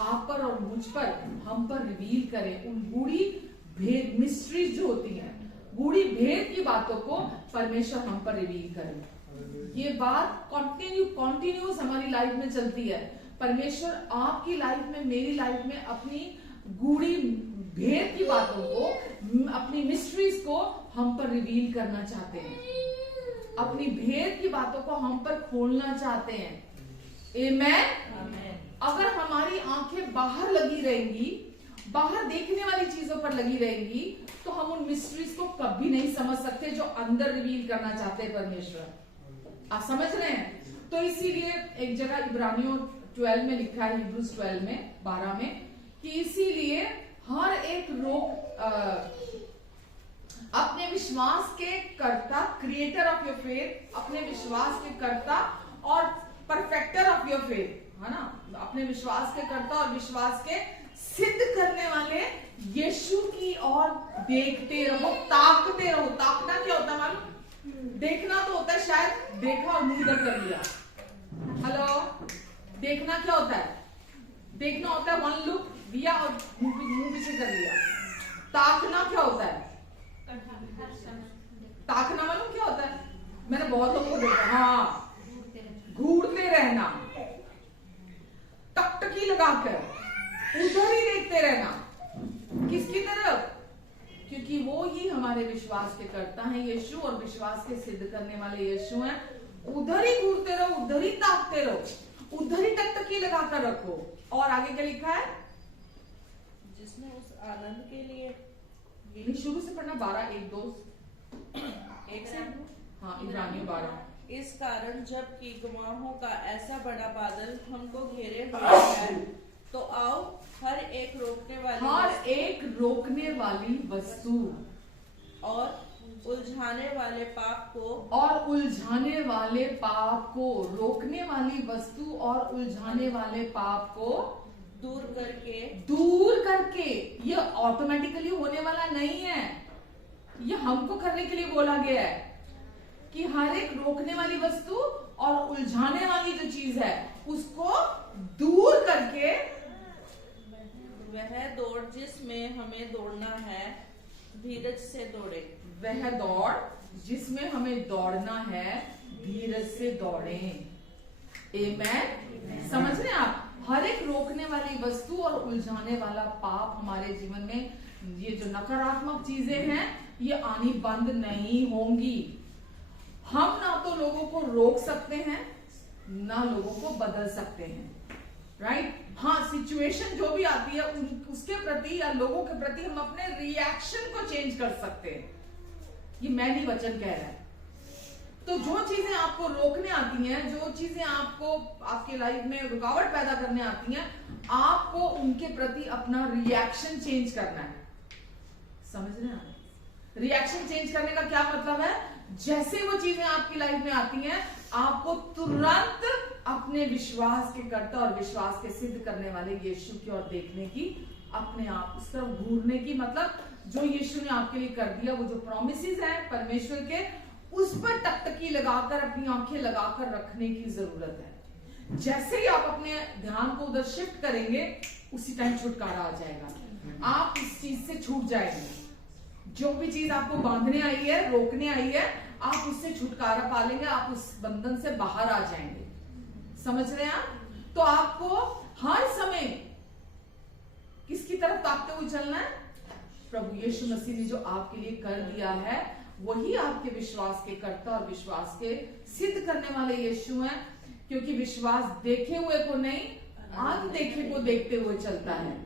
आप पर और मुझ पर, हम पर रिवील करे। उन बूढ़ी भेद, मिस्ट्रीज जो होती हैं, बूढ़ी भेद की बातों को परमेश्वर हम पर रिवील करे। ये बात कॉन्टिन्यूस हमारी लाइफ में चलती है। परमेश्वर आपकी लाइफ में, मेरी लाइफ में अपनी गूढ़ी भेद की बातों को, अपनी मिस्ट्रीज को हम पर रिवील करना चाहते हैं। अपनी भेद की बातों को हम पर खोलना चाहते हैं। आमेन। अगर हमारी आंखें बाहर लगी रहेंगी, बाहर देखने वाली चीजों पर लगी रहेंगी, तो हम उन मिस्ट्रीज को कभी नहीं समझ सकते जो अंदर रिवील करना चाहते हैं परमेश्वर। आप समझ रहे हैं? तो इसीलिए एक जगह इब्रानियों 12 में लिखा है, हिब्रूज 12 में 12 में, कि इसीलिए हर एक अपने विश्वास के कर्ता, क्रिएटर ऑफ योर फेथ, अपने विश्वास के कर्ता और परफेक्टर ऑफ योर फेथ, है ना, अपने विश्वास के कर्ता और विश्वास के सिद्ध करने वाले यीशु की ओर देखते रहो, ताकते रहो। ताकना क्या होता है मालूम? देखना तो होता है, शायद देखा और मुंह इधर कर लिया। हेलो, देखना क्या होता है? देखना होता है वन लुक दिया और मुंह पीछे कर लिया। ताकना क्या होता है? ताकना मालूम क्या होता है? मैंने बहुत लोगों को देखा, हाँ, घूरते रहना, टकटकी लगाकर उधर ही देखते रहना। किसकी तरफ? क्योंकि वो ही हमारे विश्वास के कर्ता हैं, यीशु, और विश्वास के सिद्ध करने वाले यीशु हैं। उधर ही घूरते रहो, उधर ही ताकते रहो, उधर ही टकटकी लगाकर रखो। और आगे क्या लिखा है? जिसने उस आनंद के लिए, शुरू से पढ़ना, 12 1 2 एक से, हाँ, इब्रानियों 12। इस कारण जबकि गवाहों का ऐसा बड़ा बादल हमको घेरे हुए है, तो आओ हर एक रोकने वाली वस्तु वस्तु और उलझाने वाले पाप को और उलझाने वाले पाप को, रोकने वाली वस्तु और उलझाने वाले पाप को दूर करके। ये ऑटोमेटिकली होने वाला नहीं है, ये हमको करने के लिए बोला गया है कि हर एक रोकने वाली वस्तु और उलझाने वाली जो चीज है उसको दूर करके वह दौड़ जिसमें हमें दौड़ना है धीरज से दौड़े। वह दौड़ जिसमें हमें दौड़ना है धीरज से दौड़े। आमेन। समझ रहे हैं आप? हर एक रोकने वाली वस्तु और उलझाने वाला पाप हमारे जीवन में, ये जो नकारात्मक चीजें हैं ये आनी बंद नहीं होंगी। हम ना तो लोगों को रोक सकते हैं ना लोगों को बदल सकते हैं, राइट? हाँ, सिचुएशन जो भी आती है उसके प्रति या लोगों के प्रति हम अपने रिएक्शन को चेंज कर सकते हैं। ये मैनी वचन कह रहा है। तो जो चीजें आपको रोकने आती हैं, जो चीजें आपको आपके लाइफ में रुकावट पैदा करने आती हैं, आपको उनके प्रति अपना रिएक्शन चेंज करना है। समझ रहे हैं? रिएक्शन चेंज करने का क्या मतलब है? जैसे वो चीजें आपकी लाइफ में आती हैं, आपको तुरंत अपने विश्वास के कर्ता और विश्वास के सिद्ध करने वाले यीशु की ओर देखने की, अपने आप उस तरफ घूरने की, मतलब जो यीशु ने आपके लिए कर दिया, वो जो प्रॉमिसेस हैं परमेश्वर के, उस पर टकटकी लगाकर, अपनी आंखें लगाकर रखने की जरूरत है। जैसे ही आप अपने ध्यान को उधर शिफ्ट करेंगे, उसी टाइम छुटकारा आ जाएगा। आप इस चीज से छूट जाएंगे। जो भी चीज आपको बांधने आई है, रोकने आई है, आप उससे छुटकारा पा लेंगे, आप उस बंधन से बाहर आ जाएंगे। समझ रहे हैं आप? तो आपको हर समय किसकी तरफ ताकते हुए चलना है? प्रभु यीशु मसीह ने जो आपके लिए कर दिया है, वही आपके विश्वास के कर्ता और विश्वास के सिद्ध करने वाले यीशु हैं। क्योंकि विश्वास देखे हुए को नहीं, अनदेखे को देखते हुए चलता है।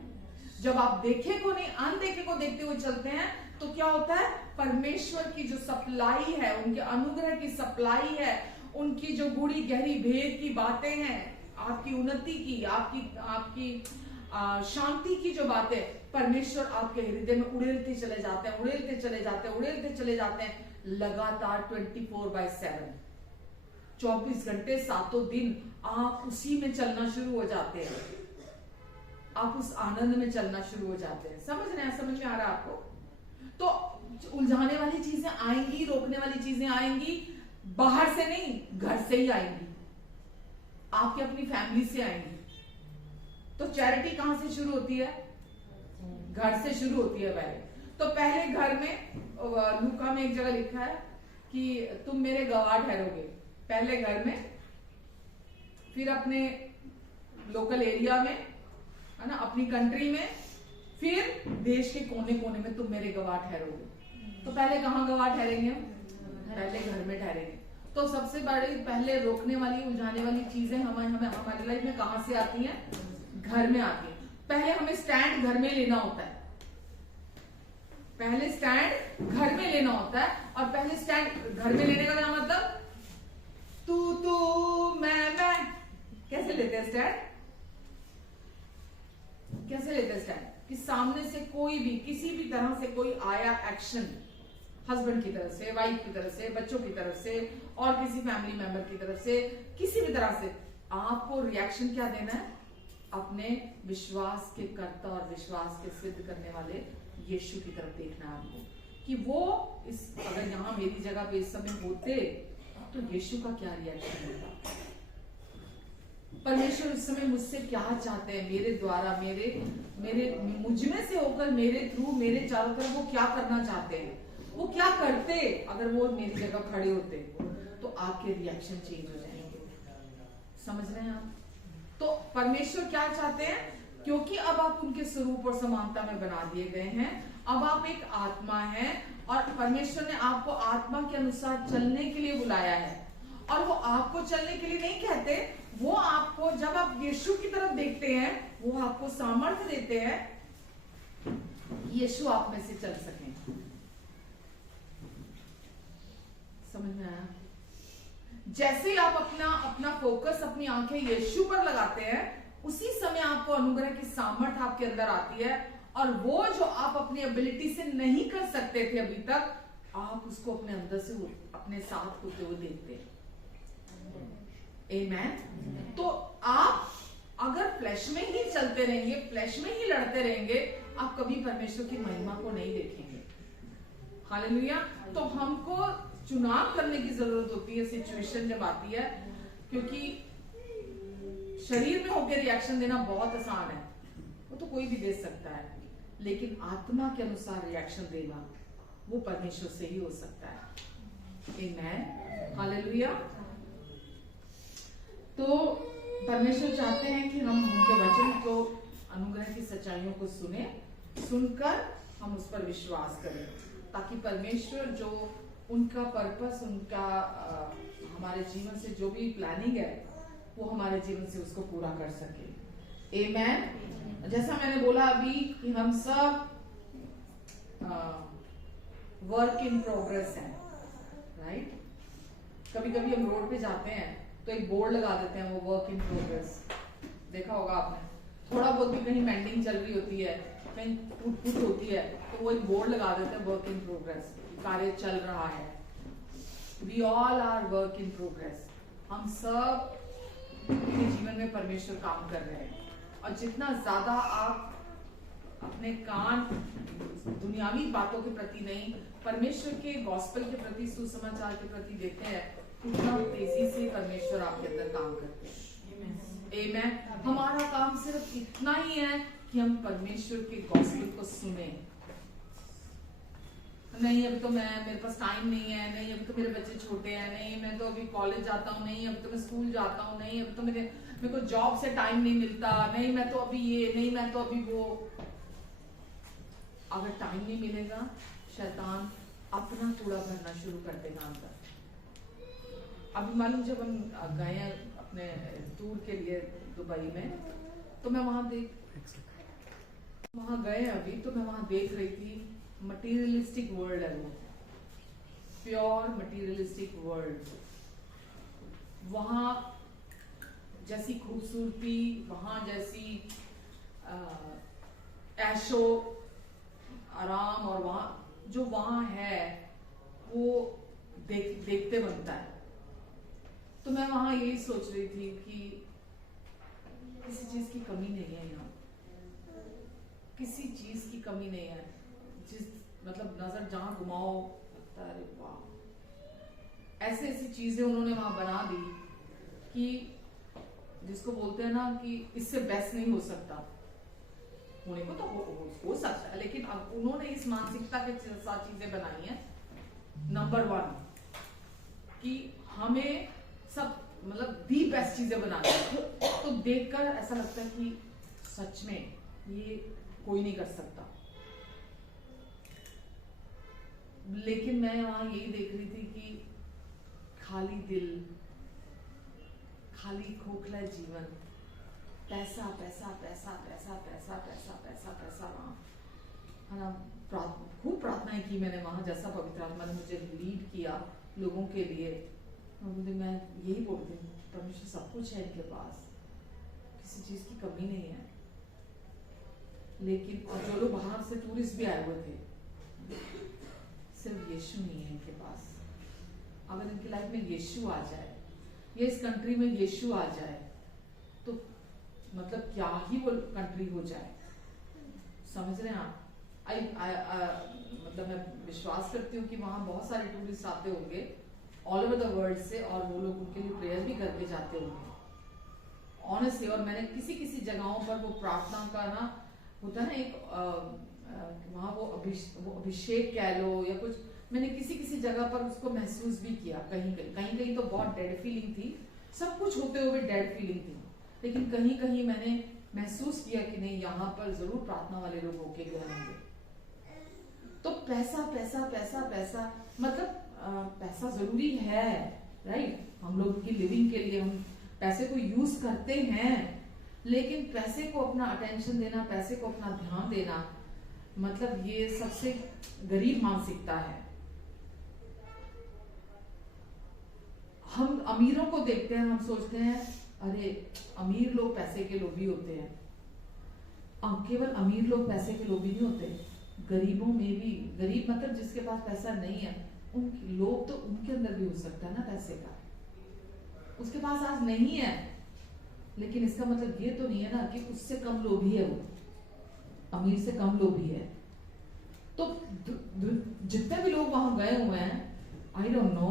जब आप देखे को नहीं, अनदेखे को देखते हुए चलते हैं, तो क्या होता है? परमेश्वर की जो सप्लाई है, उनके अनुग्रह की सप्लाई है, उनकी जो गूढ़ी गहरी भेद की बातें हैं, आपकी उन्नति की, आपकी शांति की जो बातें, परमेश्वर आपके हृदय में उड़ेलते चले जाते हैं, उड़ेलते चले जाते हैं, उड़ेलते चले जाते हैं, लगातार 24/7, 24 घंटे 7 दिन आप उसी में चलना शुरू हो जाते हैं। आप उस आनंद में चलना शुरू हो जाते हैं। समझ रहे हैं? समझ में आ रहा है आपको? तो उलझाने वाली चीजें आएंगी, रोकने वाली चीजें आएंगी, बाहर से नहीं, घर से ही आएंगी, आपकी अपनी फैमिली से आएंगी। तो चैरिटी कहां से शुरू होती है? घर से शुरू होती है पहले। तो पहले घर में, लूका में एक जगह लिखा है कि तुम मेरे गवाह ठहरोगे। पहले घर में, फिर अपने लोकल एरिया में, है ना, अपनी कंट्री में, फिर देश के कोने कोने में तुम मेरे गवाह ठहरोगे। तो पहले कहां गवाह ठहरेंगे हम? पहले घर में ठहरेंगे। तो सबसे बड़ी पहले रोकने वाली, उलझाने वाली चीजें हमारी लाइफ में कहां से आती हैं? घर में आती है। पहले हमें स्टैंड घर में लेना होता है। पहले स्टैंड घर में लेना होता है। और पहले स्टैंड घर में लेने का क्या मतलब? तू मैं। कैसे लेते हैं स्टैंड? कैसे लेते हैं स्टैंड? कि सामने से कोई भी, किसी भी तरह से कोई आया एक्शन, हस्बैंड की तरफ से, वाइफ की तरफ से, बच्चों की तरफ से, और किसी फैमिली मेंबर की तरफ से, किसी भी तरह से, आपको रिएक्शन क्या देना है? अपने विश्वास के कर्ता और विश्वास के सिद्ध करने वाले यीशु की तरफ देखना है आपको, कि वो अगर यहाँ मेरी जगह पे इस समय होते तो यीशु का क्या रिएक्शन होता? परमेश्वर इस समय मुझसे क्या चाहते हैं? मेरे द्वारा, मेरे मुझ में से होकर, मेरे थ्रू, मेरे चारों तरफ वो क्या करना चाहते हैं? वो क्या करते अगर वो मेरी जगह खड़े होते? तो आपके रिएक्शन चेंज हो जाएंगे। समझ रहे हैं आप? तो परमेश्वर क्या चाहते हैं? क्योंकि अब आप उनके स्वरूप और समानता में बना दिए गए हैं, अब आप एक आत्मा हैं, और परमेश्वर ने आपको आत्मा के अनुसार चलने के लिए बुलाया है। और वो आपको चलने के लिए नहीं कहते, वो आपको, जब आप यीशु की तरफ देखते हैं, वो आपको सामर्थ्य देते हैं यीशु आप में से चल सकें। समझ में आया? जैसे ही आप अपना फोकस, अपनी आंखें यीशु पर लगाते हैं, उसी समय आपको अनुग्रह की सामर्थ आपके अंदर आती है, और वो जो आप अपनी एबिलिटी से नहीं कर सकते थे अभी तक, आप उसको अपने अंदर से अपने साथ होते हुए देखते हैं। आमेन। तो आप अगर फ्लैश में ही चलते रहेंगे, फ्लैश में ही लड़ते रहेंगे, आप कभी परमेश्वर की महिमा को नहीं देखेंगे। हालेलुया। तो हमको चुनाव करने की जरूरत होती है सिचुएशन जब आती है, क्योंकि शरीर में होकर रिएक्शन देना बहुत आसान है, वो तो कोई भी दे सकता है, लेकिन आत्मा के अनुसार रिएक्शन देना वो परमेश्वर से ही हो सकता है। आमेन। हालेलुया। तो परमेश्वर चाहते हैं कि हम उनके वचन को, अनुग्रह की सच्चाइयों को सुने, सुनकर हम उस पर विश्वास करें, ताकि परमेश्वर जो उनका पर्पस, उनका हमारे जीवन से जो भी प्लानिंग है वो हमारे जीवन से उसको पूरा कर सके। आमेन। जैसा मैंने बोला अभी कि हम सब वर्क इन प्रोग्रेस हैं, राइट। कभी कभी हम रोड पे जाते हैं तो एक बोर्ड लगा देते हैं, वो वर्क इन प्रोग्रेस, देखा होगा आपने। थोड़ा बहुत भी कहीं मेंडिंग चल रही होती है, कहीं टूट होती है, तो वो एक बोर्ड लगा देते हैं, वर्क इन प्रोग्रेस, कार्य चल रहा है। We all are work in progress. हम सब के जीवन में परमेश्वर काम कर रहे हैं, और जितना ज्यादा आप अपने कान दुनियावी बातों के प्रति नहीं, परमेश्वर के गॉस्पेल के प्रति, सुसमाचार के प्रति देते हैं, उतना तेजी से परमेश्वर आपके अंदर काम करते हैं। आमेन। हमारा काम सिर्फ इतना ही है कि हम परमेश्वर के गॉस्पेल को सुने। नहीं अभी तो मेरे पास टाइम नहीं है, नहीं अभी तो मेरे बच्चे छोटे हैं, नहीं मैं तो अभी कॉलेज जाता हूँ, नहीं अभी तो मैं स्कूल जाता हूँ, नहीं अभी तो मेरे को जॉब से टाइम नहीं मिलता, नहीं मैं तो अभी ये, नहीं मैं तो अभी वो। अगर टाइम नहीं मिलेगा, शैतान अपना कूड़ा भरना शुरू कर देगा अंदर। अभी मालूम जब हम गए हैं अपने टूर के लिए दुबई में, तो मैं वहां गए अभी, तो मैं वहां देख रही थी, मटीरियलिस्टिक वर्ल्ड है वो, प्योर मटीरियलिस्टिक वर्ल्ड। वहां जैसी खूबसूरती, वहां जैसी ऐशो आराम, और वहां जो वहां है वो देखते बनता है। तो मैं वहां यही सोच रही थी कि किसी चीज की कमी नहीं है यहाँ, किसी चीज की कमी नहीं है। जिस मतलब नजर जहां घुमाओ लगता है, अरे वाह, ऐसी ऐसी चीजें उन्होंने वहां बना दी कि जिसको बोलते हैं ना कि इससे बेस्ट नहीं हो सकता। होने को तो हो सकता है, लेकिन अब उन्होंने इस मानसिकता के साथ चीजें बनाई हैं। नंबर 1 कि हमें सब मतलब दी बेस्ट चीजें बनानी है, तो देखकर ऐसा लगता है कि सच में ये कोई नहीं कर सकता। लेकिन मैं वहां यही देख रही थी कि खाली दिल, खाली खोखला जीवन, पैसा पैसा पैसा पैसा पैसा पैसा पैसा पैसा वहां खूब प्रार्थनाएं की मैंने वहां, जैसा पवित्र आत्मा ने मुझे लीड किया लोगों के लिए। मैं यही बोलती हूँ, परमेश्वर सब कुछ है इनके पास, किसी चीज की कमी नहीं है। लेकिन और जो लोग बाहर से टूरिस्ट भी आए हुए थे, सिर्फ यीशु नहीं है इनके पास। अगर इनकी लाइफ में यीशु आ जाए, या इस कंट्री में यीशु आ जाए, तो मतलब क्या ही वो कंट्री हो जाए। समझ रहे हैं आप? मतलब मैं विश्वास करती हूँ कि वहां बहुत सारे टूरिस्ट आते होंगे ऑल ओवर द वर्ल्ड से, और वो लोग उनके लिए प्रेयर भी करके जाते होंगे ऑनेस्टली। और मैंने किसी किसी जगहों पर वो प्रार्थना का ना होता है ना एक वहां वो अभिषेक कह लो या कुछ, मैंने किसी किसी जगह पर उसको महसूस भी किया। कहीं कहीं तो बहुत डेड फीलिंग थी, सब कुछ होते हुए डेड फीलिंग थी, लेकिन कहीं कहीं मैंने महसूस किया कि नहीं, यहाँ पर जरूर प्रार्थना वाले लोग होके गए होंगे। तो पैसा पैसा पैसा पैसा मतलब पैसा जरूरी है, राइट। हम लोग की लिविंग के लिए हम पैसे को यूज करते हैं, लेकिन पैसे को अपना अटेंशन देना, पैसे को अपना ध्यान देना, मतलब ये सबसे गरीब मानसिकता है। हम अमीरों को देखते हैं, हम सोचते हैं अरे अमीर लोग पैसे के लोभी होते हैं। केवल अमीर लोग पैसे के लोभी नहीं होते, गरीबों में भी, गरीब मतलब जिसके पास पैसा नहीं है, उनके लोभ तो उनके अंदर भी हो सकता है ना पैसे का। उसके पास आज नहीं है, लेकिन इसका मतलब ये तो नहीं है ना कि उससे कम लोभी है, वो अमीर से कम लोभी है। तो जितने भी लोग वहां गए हुए हैं, आई डोंट नो,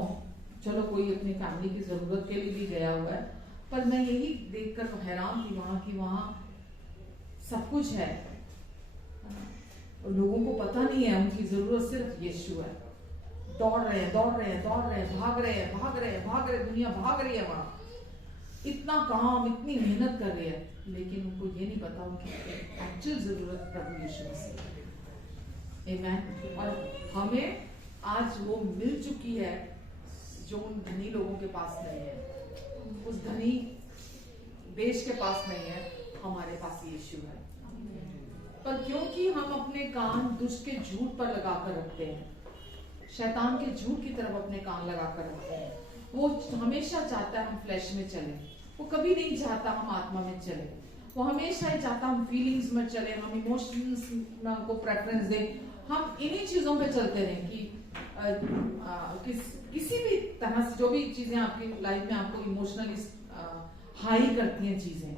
चलो कोई अपनी फैमिली की जरूरत के लिए भी गया हुआ है, पर मैं यही देखकर हैरान थी वहां की वहां सब कुछ है और लोगों को पता नहीं है उनकी जरूरत सिर्फ यीशु है। दौड़ रहे हैं, दौड़ रहे हैं, दौड़ रहे हैं, भाग रहे हैं, भाग रहे हैं, भाग रहे, दुनिया भाग रही है वहां, इतना काम, इतनी मेहनत कर रही है, लेकिन उनको ये नहीं पता उनकी एक्चुअल जरूरत प्रभु यीशु मसीह। आमीन। और हमें आज वो मिल चुकी है जो उन धनी लोगों के पास नहीं है, उस धनी देश के पास नहीं है, हमारे पास यीशु है। पर क्योंकि हम अपने कान दुष्ट के झूठ पर लगाकर रखते हैं, शैतान के झूठ की तरफ अपने कान लगाकर रखते हैं, वो हमेशा चाहता है हम फ्लैश में चले, वो कभी नहीं चाहता हम आत्मा में चले, वो हमेशा ही चाहता हम फीलिंग्स में चले, हम इमोशंस को प्रेफरेंस दें, हम इन्हीं चीजों पे चलते रहें कि किसी भी तरह से जो भी चीजें आपकी लाइफ में आपको इमोशनली हाई करती हैं चीजें,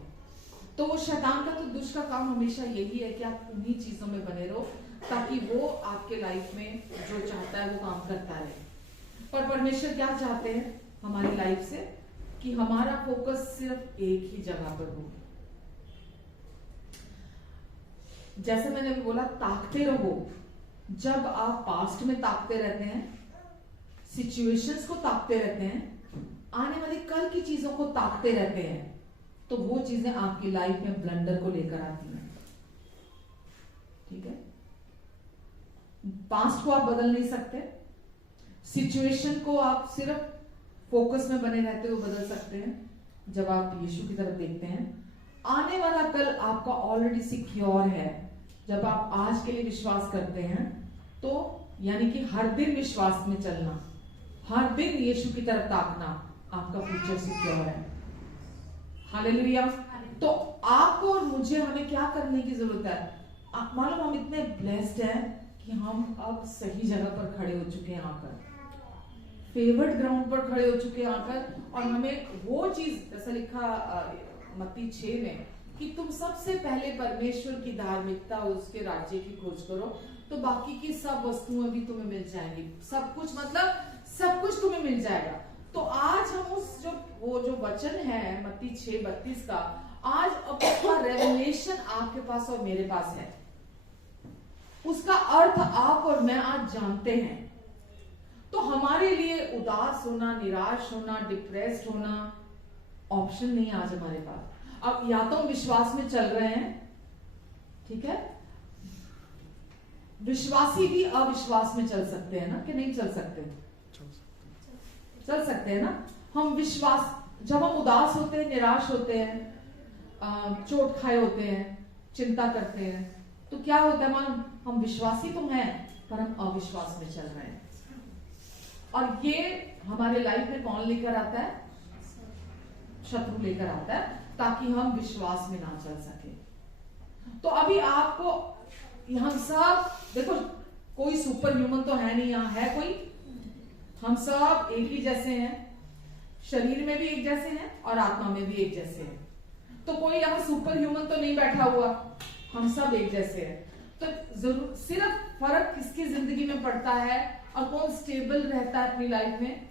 तो वो शैतान का, तो दुष्ट का काम हमेशा यही है कि आप उन्हीं चीजों में बने रहो ताकि वो आपके लाइफ में जो चाहता है वो काम करता रहे। पर परमेश्वर क्या चाहते हैं हमारी लाइफ से, कि हमारा फोकस सिर्फ एक ही जगह पर हो। जैसे मैंने अभी बोला, ताकते रहो। जब आप पास्ट में ताकते रहते हैं, सिचुएशंस को ताकते रहते हैं, आने वाली कल की चीजों को ताकते रहते हैं, तो वो चीजें आपकी लाइफ में ब्लंडर को लेकर आती हैं। ठीक है, पास्ट को आप बदल नहीं सकते, सिचुएशन को आप सिर्फ फोकस में बने रहते हुए बदल सकते हैं जब आप यीशु की तरफ देखते हैं। आने वाला कल आपका ऑलरेडी सिक्योर है जब आप आज के लिए विश्वास करते हैं, तो यानी कि हर दिन विश्वास में चलना, हर दिन यीशु की तरफ ताकना, आपका फ्यूचर सिक्योर है। हालेलुया। तो आपको और मुझे, हमें क्या करने की जरूरत है? आप मालूम, हम इतने ब्लेस्ड हैं कि हम अब सही जगह पर खड़े हो चुके हैं, आकर फेवर्ड ग्राउंड पर खड़े हो चुके हैं आकर, और हमें वो चीज, जैसा लिखा मत्ती 6 में, कि तुम सबसे पहले परमेश्वर की धार्मिकता और उसके राज्य की खोज करो, तो बाकी की सब वस्तुएं भी तुम्हें मिल जाएंगी। सब कुछ मतलब सब कुछ तुम्हें मिल जाएगा। तो आज हम उस वो जो वचन है मत्ती 6:32 का, आज उसका रेवलेशन आपके पास और मेरे पास है, उसका अर्थ आप और मैं आज जानते हैं। तो हमारे लिए उदास होना, निराश होना, डिप्रेस्ड होना ऑप्शन नहीं है आज हमारे पास। अब या तो हम विश्वास में चल रहे हैं, ठीक है, विश्वासी भी अविश्वास में चल सकते हैं ना, कि नहीं चल सकते? चल सकते हैं ना। हम विश्वास, जब हम उदास होते हैं, निराश होते हैं, चोट खाए होते हैं, चिंता करते हैं, तो क्या होता है मालूम? हम विश्वासी तो हैं पर हम अविश्वास में चल रहे हैं। और ये हमारे लाइफ में कौन लेकर आता है? शत्रु लेकर आता है, ताकि हम विश्वास में ना चल सके। तो अभी आपको, हम सब देखो, कोई सुपर ह्यूमन तो है नहीं, यहां है कोई? हम सब एक ही जैसे हैं, शरीर में भी एक जैसे हैं और आत्मा में भी एक जैसे हैं। तो कोई यहां सुपर ह्यूमन तो नहीं बैठा हुआ, हम सब एक जैसे हैं। तो जरूर सिर्फ फर्क किसकी जिंदगी में पड़ता है और कौन स्टेबल रहता है अपनी लाइफ में?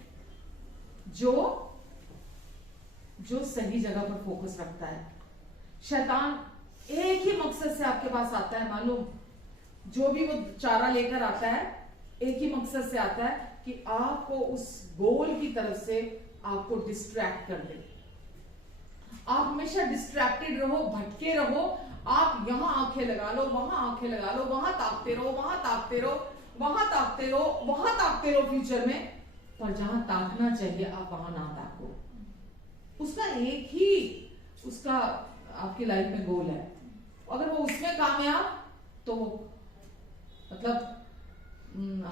जो सही जगह पर फोकस रखता है। शैतान एक ही मकसद से आपके पास आता है, मालूम? जो भी वो चारा लेकर आता है, एक ही मकसद से आता है कि आपको उस गोल की तरफ से आपको डिस्ट्रैक्ट कर दे। आप हमेशा डिस्ट्रैक्टेड रहो, भटके रहो, आप यहां आंखें लगा लो, वहां आंखें लगा लो, वहां ताकते रहो, वहां ताकते रहो, वहां ताकते रहो, वहां ताकते रहो फ्यूचर में, पर जहां ताकना चाहिए आप वहां ना ताको। उसका एक ही उसका आपकी लाइफ में गोल है। अगर वो उसमें कामयाब, तो मतलब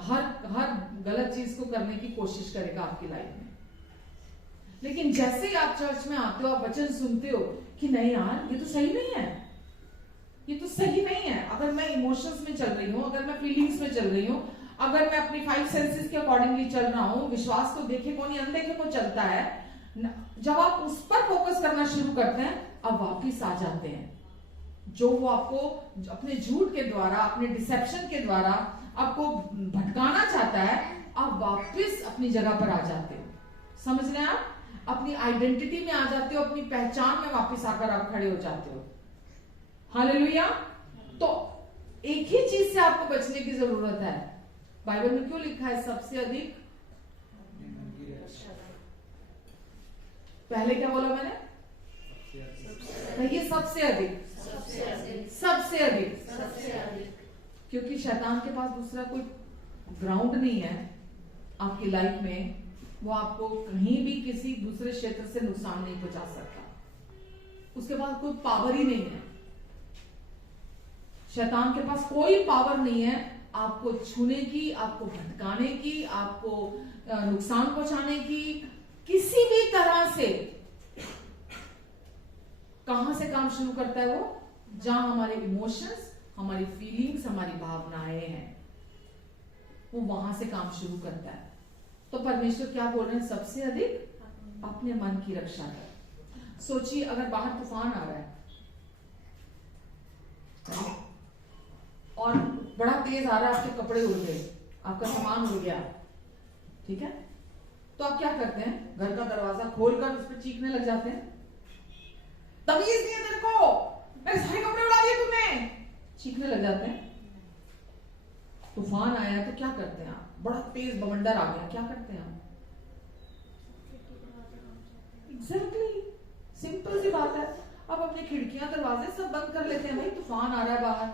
हर गलत चीज को करने की कोशिश करेगा आपकी लाइफ में। लेकिन जैसे ही आप चर्च में आते हो, आप वचन सुनते हो कि नहीं यार, ये तो सही नहीं है, ये तो सही नहीं है। अगर मैं इमोशंस में चल रही हूँ, अगर मैं फीलिंग्स में चल रही हूँ, अगर मैं अपनी 5 सेंसेस के अकॉर्डिंगली चल रहा हूँ, विश्वास को देखे को नहीं अनदेखे को चलता है, जब आप उस पर फोकस करना शुरू करते हैं, अब वापिस आ जाते हैं। जो वो आपको अपने झूठ के द्वारा, अपने डिसेप्शन के द्वारा आपको भटकाना चाहता है, आप वापिस अपनी जगह पर आ जाते हो। समझ रहे हैं आप? अपनी आइडेंटिटी में आ जाते हो, अपनी पहचान में वापिस आकर आप खड़े हो जाते हो। हालेलुया। तो एक ही चीज से आपको बचने की जरूरत है। बाइबल में क्यों लिखा है सबसे अधिक? पहले क्या बोला मैंने? कहिए सबसे अधिक। सबसे अधिक। क्योंकि शैतान के पास दूसरा कोई ग्राउंड नहीं है आपकी लाइफ में, वो आपको कहीं भी किसी दूसरे क्षेत्र से नुकसान नहीं पहुंचा सकता। उसके पास कोई पावर ही नहीं है। शैतान के पास कोई पावर नहीं है आपको छूने की, आपको भटकाने की, आपको नुकसान पहुंचाने की, किसी भी तरह से। कहां से काम शुरू करता है वो? जहां हमारे इमोशंस, हमारी फीलिंग्स, हमारी भावनाएं हैं, वो वहां से काम शुरू करता है। तो परमेश्वर क्या बोल रहे हैं? सबसे अधिक अपने मन की रक्षा कर। सोचिए अगर बाहर तूफान आ रहा है और बड़ा तेज आ रहा है, आपके कपड़े उड़ गए, आपका सामान उड़ गया, ठीक है, तो आप क्या करते हैं? घर का दरवाजा खोलकर उस पर चीखने लग जाते हैं, तमीज नहीं है तेरे को, मेरे सारे कपड़े उड़ा दिए तुमने, चीखने लग जाते हैं। तूफान आया तो क्या करते हैं आप? बड़ा तेज बवंडर आ गया, क्या करते हैं आप? एग्जैक्टली, सिंपल सी बात है। आप अपनी खिड़कियां दरवाजे सब बंद कर लेते हैं। भाई तूफान आ रहा है बाहर,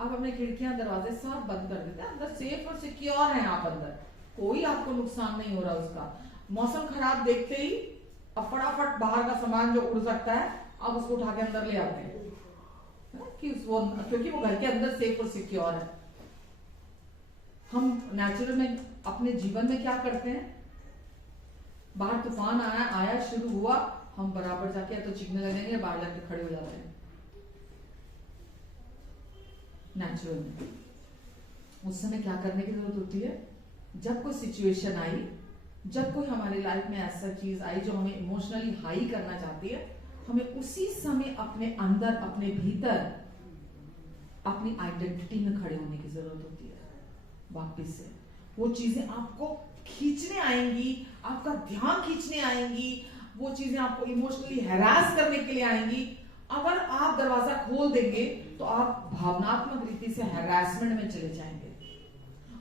आप अपने खिड़कियां दरवाजे सब बंद कर देते हैं। अंदर सेफ और सिक्योर हैं आप, अंदर कोई आपको नुकसान नहीं हो रहा उसका। मौसम खराब देखते ही अब फटाफट बाहर का सामान जो उड़ सकता है आप उसको उठा के अंदर ले आते हैं क्योंकि वो घर के अंदर सेफ और सिक्योर है। हम नेचुरल में अपने जीवन में क्या करते हैं? बाहर तूफान आया शुरू हुआ, हम बराबर जाके तो चीखने लगेंगे, बाहर जाके खड़े हो जाते हैं नेचुरल में। उस समय क्या करने की जरूरत होती है? जब कोई सिचुएशन आई, जब कोई हमारे लाइफ में ऐसा चीज आई जो हमें इमोशनली हाई करना चाहती है, हमें उसी समय अपने अंदर, अपने भीतर, अपनी आइडेंटिटी में खड़े होने की जरूरत होती है। वापिस से वो चीजें आपको खींचने आएंगी, आपका ध्यान खींचने आएंगी, वो चीजें आपको इमोशनली हैरास करने के लिए आएंगी। अगर आप दरवाजा खोल देंगे तो आप भावनात्मक रीति से हैरासमेंट में चले जाएंगे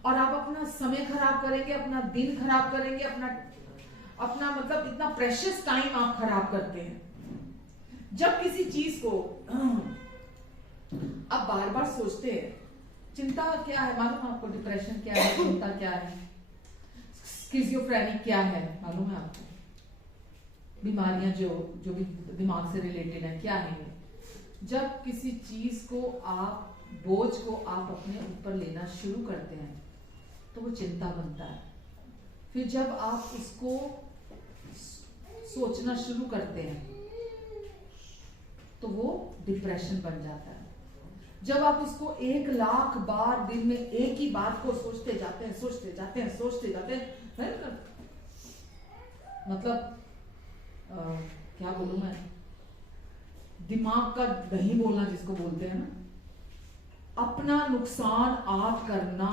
और आप अपना समय खराब करेंगे, अपना दिन खराब करेंगे, अपना मतलब इतना प्रेशियस टाइम आप खराब करते हैं। जब किसी चीज को आप बार बार सोचते हैं, चिंता क्या है मालूम है आपको? डिप्रेशन क्या है? चिंता क्या है? स्किज़ोफ्रेनिक क्या है मालूम है आपको? बीमारियां जो भी दिमाग से रिलेटेड है, क्या है? जब किसी चीज को आप, बोझ को आप अपने ऊपर लेना शुरू करते हैं तो वो चिंता बनता है। फिर जब आप उसको सोचना शुरू करते हैं तो वो डिप्रेशन बन जाता है। जब आप उसको 1,00,000 बार दिन में एक ही बात को सोचते जाते हैं, मतलब क्या बोलूं मैं, दिमाग का दही बोलना जिसको बोलते हैं ना, अपना नुकसान आप करना।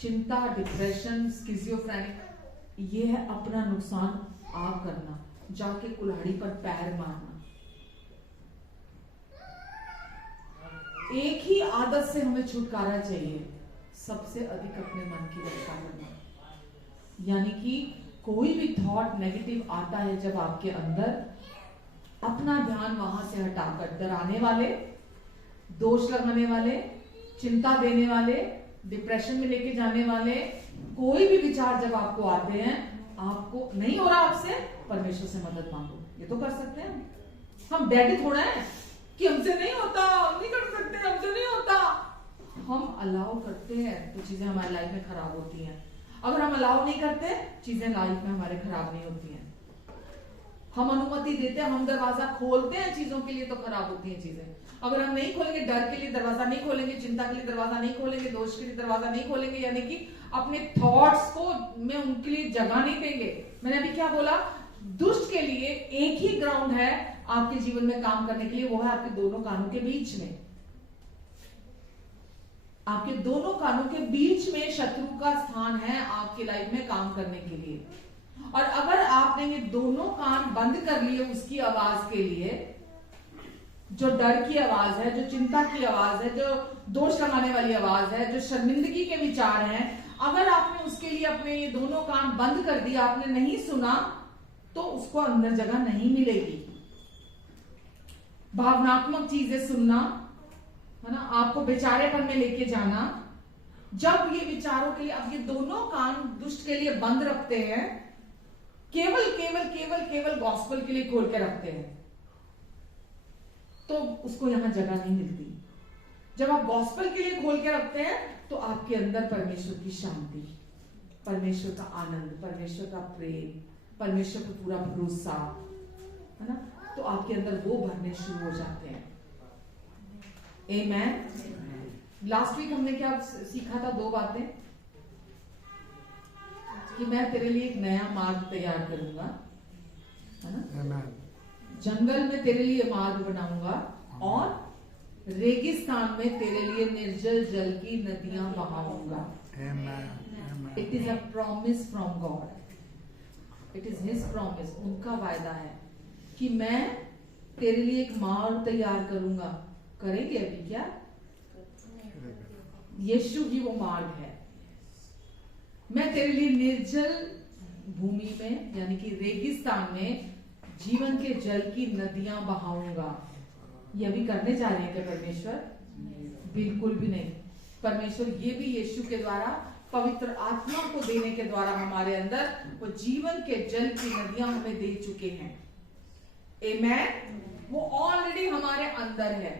चिंता, डिप्रेशन, स्किज़ोफ्रेनिक, ये है अपना नुकसान आप करना, जाके कुल्हाड़ी पर पैर मारना। एक ही आदत से हमें छुटकारा चाहिए, सबसे अधिक अपने मन की रक्षा करना। यानी कि कोई भी थॉट नेगेटिव आता है जब आपके अंदर, अपना ध्यान वहां से हटाकर डराने वाले, दोष लगाने वाले, चिंता देने वाले, डिप्रेशन में लेके जाने वाले कोई भी विचार जब आपको आते हैं, आपको नहीं हो रहा आपसे, परमेश्वर से मदद मांगो। ये तो कर सकते हैं हम, डेड थोड़ा है कि हमसे नहीं होता, हम नहीं कर सकते, हमसे नहीं होता। हम अलाउ करते हैं तो चीजें हमारी लाइफ में खराब होती हैं। अगर हम अलाउ नहीं करते, चीजें लाइफ में हमारे खराब नहीं होती हैं। हम अनुमति देते हैं, हम दरवाजा खोलते हैं चीजों के लिए तो खराब होती हैं चीजें। अगर हम नहीं खोलेंगे, डर के लिए दरवाजा नहीं खोलेंगे, चिंता के लिए दरवाजा नहीं खोलेंगे, दोष के लिए दरवाजा नहीं खोलेंगे, यानी कि अपने थॉट्स को में उनके लिए जगह नहीं देंगे। मैंने अभी क्या बोला, दुष्ट के लिए एक ही ग्राउंड है आपके जीवन में काम करने के लिए, वो है आपके दोनों कानों के बीच में। आपके दोनों कानों के बीच में शत्रु का स्थान है आपकी लाइफ में काम करने के लिए। और अगर आपने ये दोनों कान बंद कर लिए उसकी आवाज के लिए, जो डर की आवाज है, जो चिंता की आवाज है, जो दोष लगाने वाली आवाज है, जो शर्मिंदगी के विचार हैं, अगर आपने उसके लिए अपने ये दोनों कान बंद कर दिया, आपने नहीं सुना, तो उसको अंदर जगह नहीं मिलेगी। भावनात्मक चीजें सुनना, है ना, आपको बेचारेपन में लेके जाना, जब ये विचारों के लिए अब ये दोनों कान दुष्ट के लिए बंद रखते हैं, केवल केवल केवल केवल गॉस्पेल के लिए खोल के रखते हैं, तो उसको यहां जगह नहीं मिलती। जब आप गॉस्पेल के लिए खोल के रखते हैं तो आपके अंदर परमेश्वर की शांति, परमेश्वर का आनंद, परमेश्वर का प्रेम, परमेश्वर पर पूरा भरोसा, है ना, तो आपके अंदर वो भरने शुरू हो जाते हैं। आमेन। लास्ट वीक हमने क्या सीखा था, 2 बातें, कि मैं तेरे लिए एक नया मार्ग तैयार करूंगा, है ना, जंगल में तेरे लिए मार्ग बनाऊंगा और रेगिस्तान में तेरे लिए निर्जल जल की नदियां बहाऊंगा। It is a promise from God, it is his promise, उनका वायदा है कि मैं तेरे लिए एक मार्ग तैयार करूंगा। करेंगे अभी क्या? यीशु ही वो मार्ग है। मैं तेरे लिए निर्जल भूमि में, यानी कि रेगिस्तान में, जीवन के जल की नदियां बहाऊंगा। ये अभी करने जा रहे हैं क्या परमेश्वर? बिल्कुल भी नहीं। परमेश्वर ये भी यीशु के द्वारा, पवित्र आत्मा को देने के द्वारा हमारे अंदर वो जीवन के जल की नदियां हमें दे चुके हैं। आमेन। वो ऑलरेडी हमारे अंदर है।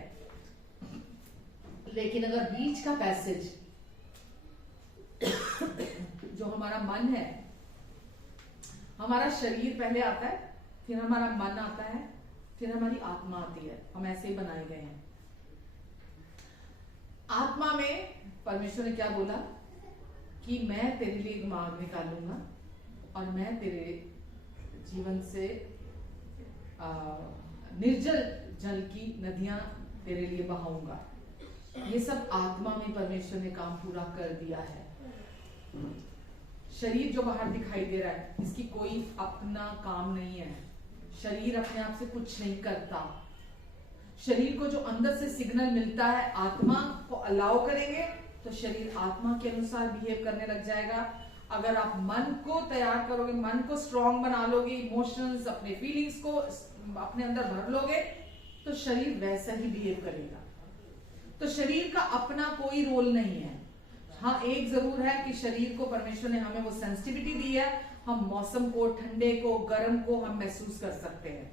लेकिन अगर बीच का पैसेज जो हमारा मन है, हमारा शरीर पहले आता है, फिर हमारा मन आता है, फिर हमारी आत्मा आती है। हम ऐसे ही बनाए गए हैं। आत्मा में परमेश्वर ने क्या बोला कि मैं तेरे लिए एक मार्ग निकालूंगा और मैं तेरे जीवन से निर्जल जल की नदियां तेरे लिए बहाऊंगा। ये सब आत्मा में परमेश्वर ने काम पूरा कर दिया है। शरीर जो बाहर दिखाई दे रहा है, इसकी कोई अपना काम नहीं है। शरीर अपने आप से कुछ नहीं करता। शरीर को जो अंदर से सिग्नल मिलता है, आत्मा को अलाउ करेंगे तो शरीर आत्मा के अनुसार बिहेव करने लग जाएगा। अगर आप मन को तैयार करोगे, मन को स्ट्रांग बना लोगे, इमोशंस, अपने फीलिंग्स को अपने अंदर भर लोगे, तो शरीर वैसा ही बिहेव करेगा। तो शरीर का अपना कोई रोल नहीं है। हाँ, एक जरूर है कि शरीर को परमेश्वर ने हमें वो सेंसिटिविटी दी है, हम मौसम को, ठंडे को, गर्म को हम महसूस कर सकते हैं,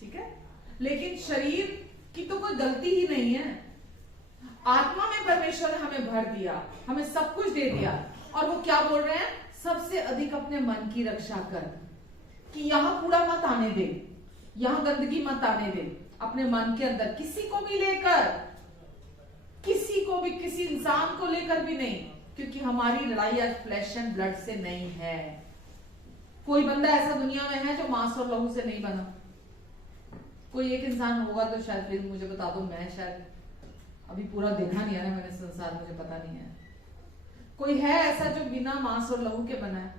ठीक है। लेकिन शरीर की तो कोई गलती ही नहीं है। आत्मा में परमेश्वर ने हमें भर दिया, हमें सब कुछ दे दिया। और वो क्या बोल रहे हैं? सबसे अधिक अपने मन की रक्षा कर, कि यहां कूड़ा मत आने दे, यहां गंदगी मत आने दे अपने मन के अंदर, किसी को भी लेकर, किसी को भी, किसी इंसान को लेकर भी नहीं, क्योंकि हमारी लड़ाई आज फ्लैश एंड ब्लड से नहीं है। कोई बंदा ऐसा दुनिया में है जो मांस और लहू से नहीं बना? कोई एक इंसान होगा तो शायद फिर मुझे बता दो, मैं शायद अभी पूरा देखा नहीं है ना मैंने संसार, मुझे पता नहीं है। कोई है ऐसा जो बिना मांस और लहू के बना है?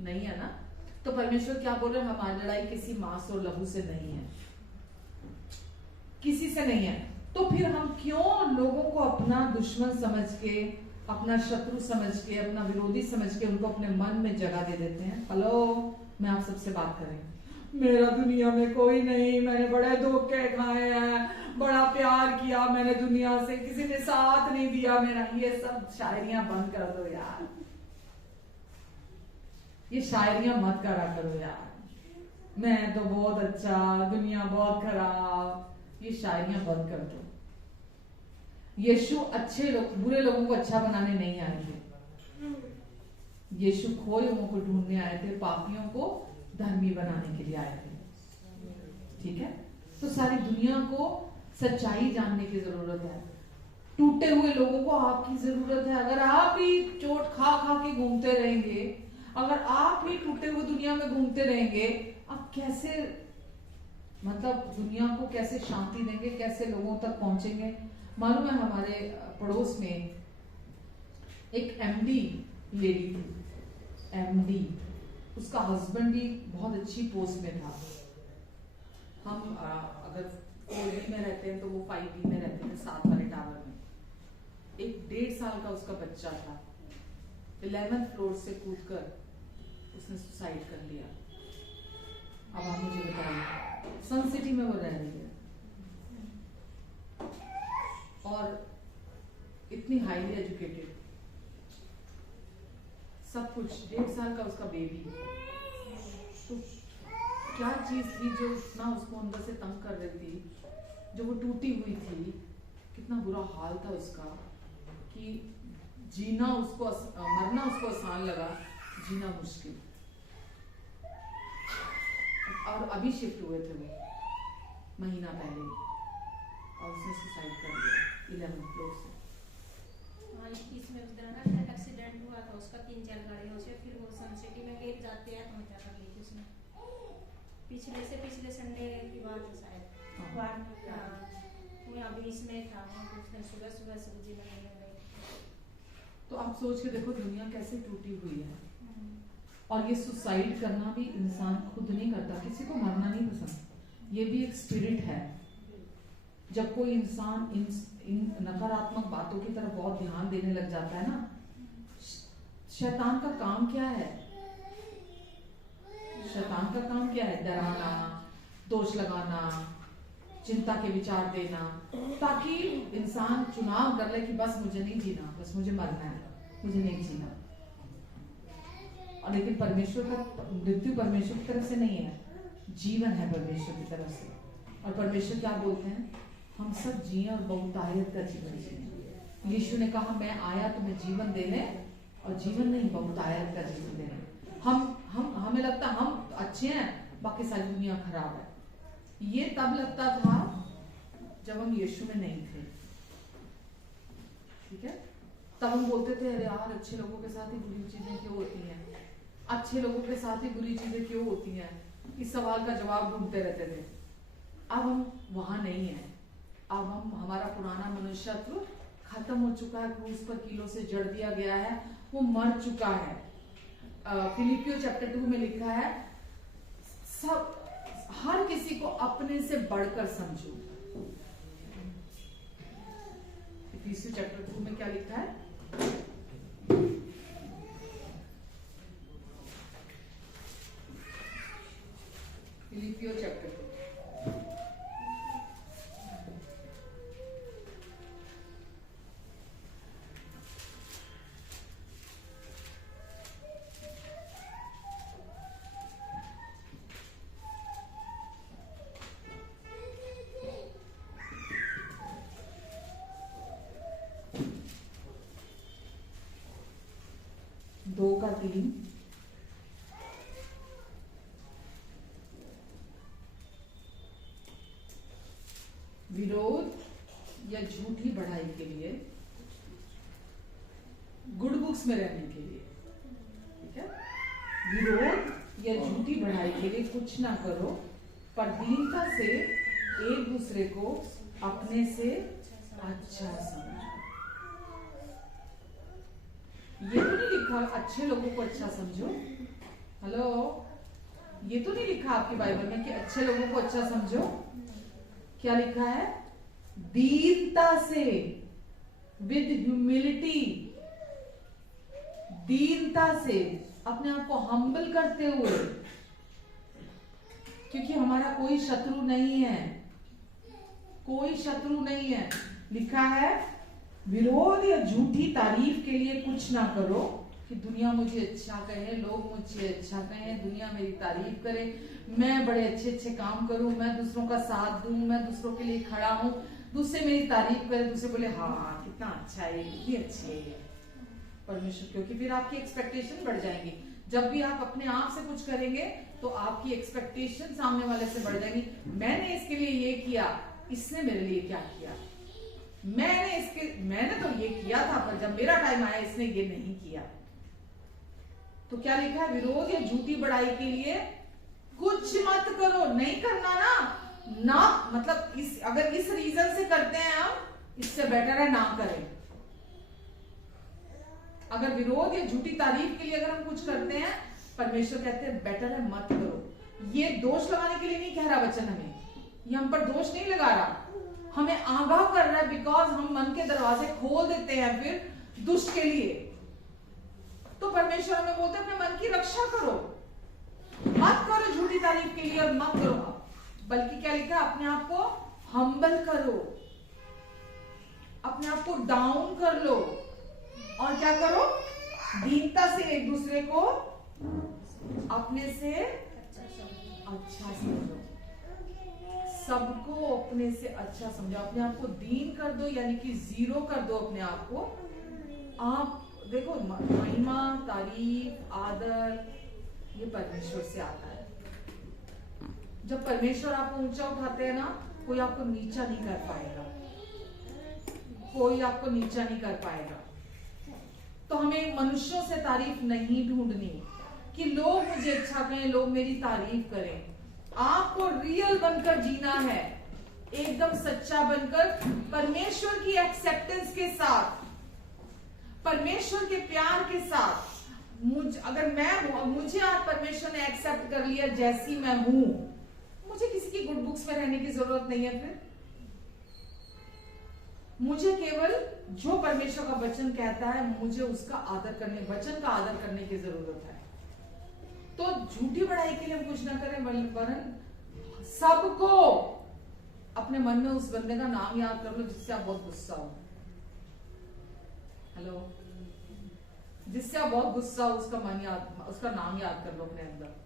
नहीं है ना। तो परमेश्वर क्या बोल रहे हैं? हमारी लड़ाई किसी मांस और लहू से नहीं है, किसी से नहीं है। तो फिर हम क्यों लोगों को अपना दुश्मन समझ के, अपना शत्रु समझ के, अपना विरोधी समझ के उनको अपने मन में जगह दे देते हैं? हेलो, मैं आप सबसे बात कर रही हूँ। मेरा दुनिया में कोई नहीं, मैंने बड़े धोखे खाए हैं, बड़ा प्यार किया मैंने दुनिया से, किसी ने साथ नहीं दिया मेरा। ये सब शायरियां बंद कर दो यार, ये शायरियां मत करा करो यार। मैं तो बहुत अच्छा, दुनिया बहुत खराब, ये शायरियां बंद कर दो। यीशु अच्छे लोग, बुरे लोगों को अच्छा बनाने नहीं आए थे। यीशु खोए लोगों को ढूंढने आए थे, पापियों को धर्मी बनाने के लिए आए थे। ठीक है, तो सारी दुनिया को सच्चाई जानने की जरूरत है। टूटे हुए लोगों को आपकी जरूरत है। अगर आप ही चोट खा खा के घूमते रहेंगे, अगर आप ही टूटे हुए दुनिया में घूमते रहेंगे, आप कैसे मतलब दुनिया को कैसे शांति देंगे, कैसे लोगों तक पहुंचेंगे? मालूम है हमारे पड़ोस में एक एमडी लेडी थी, एमडी, उसका हस्बैंड भी बहुत अच्छी पोस्ट में था। हम अगर 4B में रहते हैं तो वो 5B में रहते हैं, 7 वाले टावर में। एक 1.5 साल का उसका बच्चा था, 11th फ्लोर से कूदकर उसने सुसाइड कर लिया। अब आप मुझे बताइए, सन सिटी में वो रह रही है और इतनी हाईली एजुकेटेड, सब कुछ, 1.5 साल का उसका बेबी। तो क्या चीज थी जो इतना उसको अंदर से तंग कर रही थी, जो वो टूटी हुई थी? कितना बुरा हाल था उसका कि जीना उसको मरना उसको आसान लगा, जीना मुश्किल। और अभी शिफ्ट हुए थे वो महीना पहले, और उसने सुसाइड कर लिया 11th फ्लोर से। 21 में उस दिन ना एक्सीडेंट हुआ था उसका, 3-4 गाड़ियों से, फिर वो सन सिटी में लेट जाते हैं तो क्या कर ली थी उसने, पिछले संडे की बात है शायद। मैं अभी इसमें था, उसने सुबह सब्जी बनाने गई। तो आप सोच के देखो दुनिया कैसे टूटी हुई है। और ये सुसाइड करना भी इंसान खुद नहीं करता, किसी को मरना नहीं पसंद, ये भी एक स्पिरिट है। जब कोई इंसान इन नकारात्मक बातों की तरफ बहुत ध्यान देने लग जाता है ना, शैतान का काम क्या है? शैतान का काम क्या है? डराना, दोष लगाना, चिंता के विचार देना, ताकि इंसान चुनाव कर ले कि बस मुझे नहीं जीना, बस मुझे मरना है, मुझे नहीं जीना। और लेकिन परमेश्वर का मृत्यु परमेश्वर की तरफ से नहीं है, जीवन है परमेश्वर की तरफ से। और परमेश्वर क्या बोलते हैं? हम सब जिए और बहुतायत का जीवन जिए। यीशु ने कहा मैं आया तुम्हें जीवन देने, और जीवन नहीं बहुतायत का जीवन देने। हमें लगता हम अच्छे हैं, बाकी सारी दुनिया खराब है। ये तब लगता था जब हम यीशु में नहीं थे। ठीक है, तब हम बोलते थे अरे यार अच्छे लोगों के साथ ही बुरी चीजें क्यों होती हैं, अच्छे लोगों के साथ ही बुरी चीजें क्यों होती हैं, इस सवाल का जवाब ढूंढते रहते थे। अब हम वहां नहीं है। अब हमारा पुराना मनुष्यत्व खत्म हो चुका है, क्रूस पर कीलों से जड़ दिया गया है, वो मर चुका है। फिलिपियो चैप्टर 2 में लिखा है सब हर किसी को अपने से बढ़कर समझो। फिलिपियो चैप्टर 2 में क्या लिखा है? फिलिपियो चैप्टर 2 2:3। विरोध या झूठी बढ़ाई के लिए, गुड बुक्स में रहने के लिए, ठीक है, विरोध या झूठी बढ़ाई के लिए कुछ ना करो, पर दीनता से एक दूसरे को अपने से अच्छा समझो। ये तो नहीं लिखा अच्छे लोगों को अच्छा समझो। हेलो, ये तो नहीं लिखा आपकी बाइबल में कि अच्छे लोगों को अच्छा समझो। क्या लिखा है? दीनता से, विद ह्यूमिलिटी, दीनता से, अपने आप को हम्बल करते हुए, क्योंकि हमारा कोई शत्रु नहीं है, कोई शत्रु नहीं है। लिखा है विरोध या झूठी तारीफ के लिए कुछ ना करो कि दुनिया मुझे अच्छा कहे, लोग मुझे अच्छा कहें, दुनिया मेरी तारीफ करे, मैं बड़े अच्छे अच्छे काम करूं, मैं दूसरों का साथ दूं, मैं दूसरों के लिए खड़ा हूं, दूसरे मेरी तारीफ करे, दूसरे बोले हाँ कितना अच्छा है, कितनी अच्छी है परमेश्वर, क्योंकि फिर आपकी एक्सपेक्टेशन बढ़ जाएंगी। जब भी आप अपने आप से कुछ करेंगे तो आपकी एक्सपेक्टेशन सामने वाले से बढ़ जाएगी। मैंने इसके लिए ये किया, इसने मेरे लिए क्या किया, मैंने तो ये किया था, पर जब मेरा टाइम आया इसने ये नहीं किया। तो क्या लिखा है, विरोध या झूठी बड़ाई के लिए कुछ मत करो। नहीं करना ना मतलब अगर इस रीजन से करते हैं हम, इससे बेटर है ना करें। अगर विरोध या झूठी तारीफ के लिए अगर हम कुछ करते हैं, परमेश्वर कहते हैं बेटर है मत करो। ये दोष लगाने के लिए नहीं कह रहा वचन हमें, ये हम पर दोष नहीं लगा रहा, हमें आगाह कर रहा है, बिकॉज हम मन के दरवाजे खोल देते हैं फिर दुष्ट के लिए। तो परमेश्वर हमें बोलते हैं अपने मन की रक्षा करो, मत करो झूठी तारीफ के लिए, और मत करो, बल्कि क्या लिखा है, अपने आप को हम्बल करो, अपने आप को डाउन कर लो, और क्या करो, दीनता से एक दूसरे को अपने से अच्छा समझो, सबको अपने से अच्छा समझो, अपने आप को दीन कर दो, यानी कि जीरो कर दो अपने आप को। आप देखो, महिमा, तारीफ, आदर ये परमेश्वर से आता है। जब परमेश्वर आपको ऊंचा उठाते हैं ना, कोई आपको नीचा नहीं कर पाएगा, कोई आपको नीचा नहीं कर पाएगा। तो हमें मनुष्यों से तारीफ नहीं ढूंढनी कि लोग मुझे अच्छा कहें, लोग मेरी तारीफ करें। आपको रियल बनकर जीना है, एकदम सच्चा बनकर, परमेश्वर की एक्सेप्टेंस के साथ, परमेश्वर के प्यार के साथ। मुझे आज परमेश्वर ने एक्सेप्ट कर लिया जैसी मैं हूं, मुझे किसी की गुड बुक्स में रहने की जरूरत नहीं है। फिर मुझे केवल जो परमेश्वर का वचन कहता है, मुझे उसका आदर करने, वचन का आदर करने की जरूरत है। तो झूठी बड़ाई के लिए हम कुछ ना करें, वरन सबको अपने मन में उस बंदे का नाम याद कर लो जिससे आप बहुत गुस्सा हो। हेलो, जिससे आप बहुत गुस्सा हो, उसका नाम याद कर लो अपने अंदर।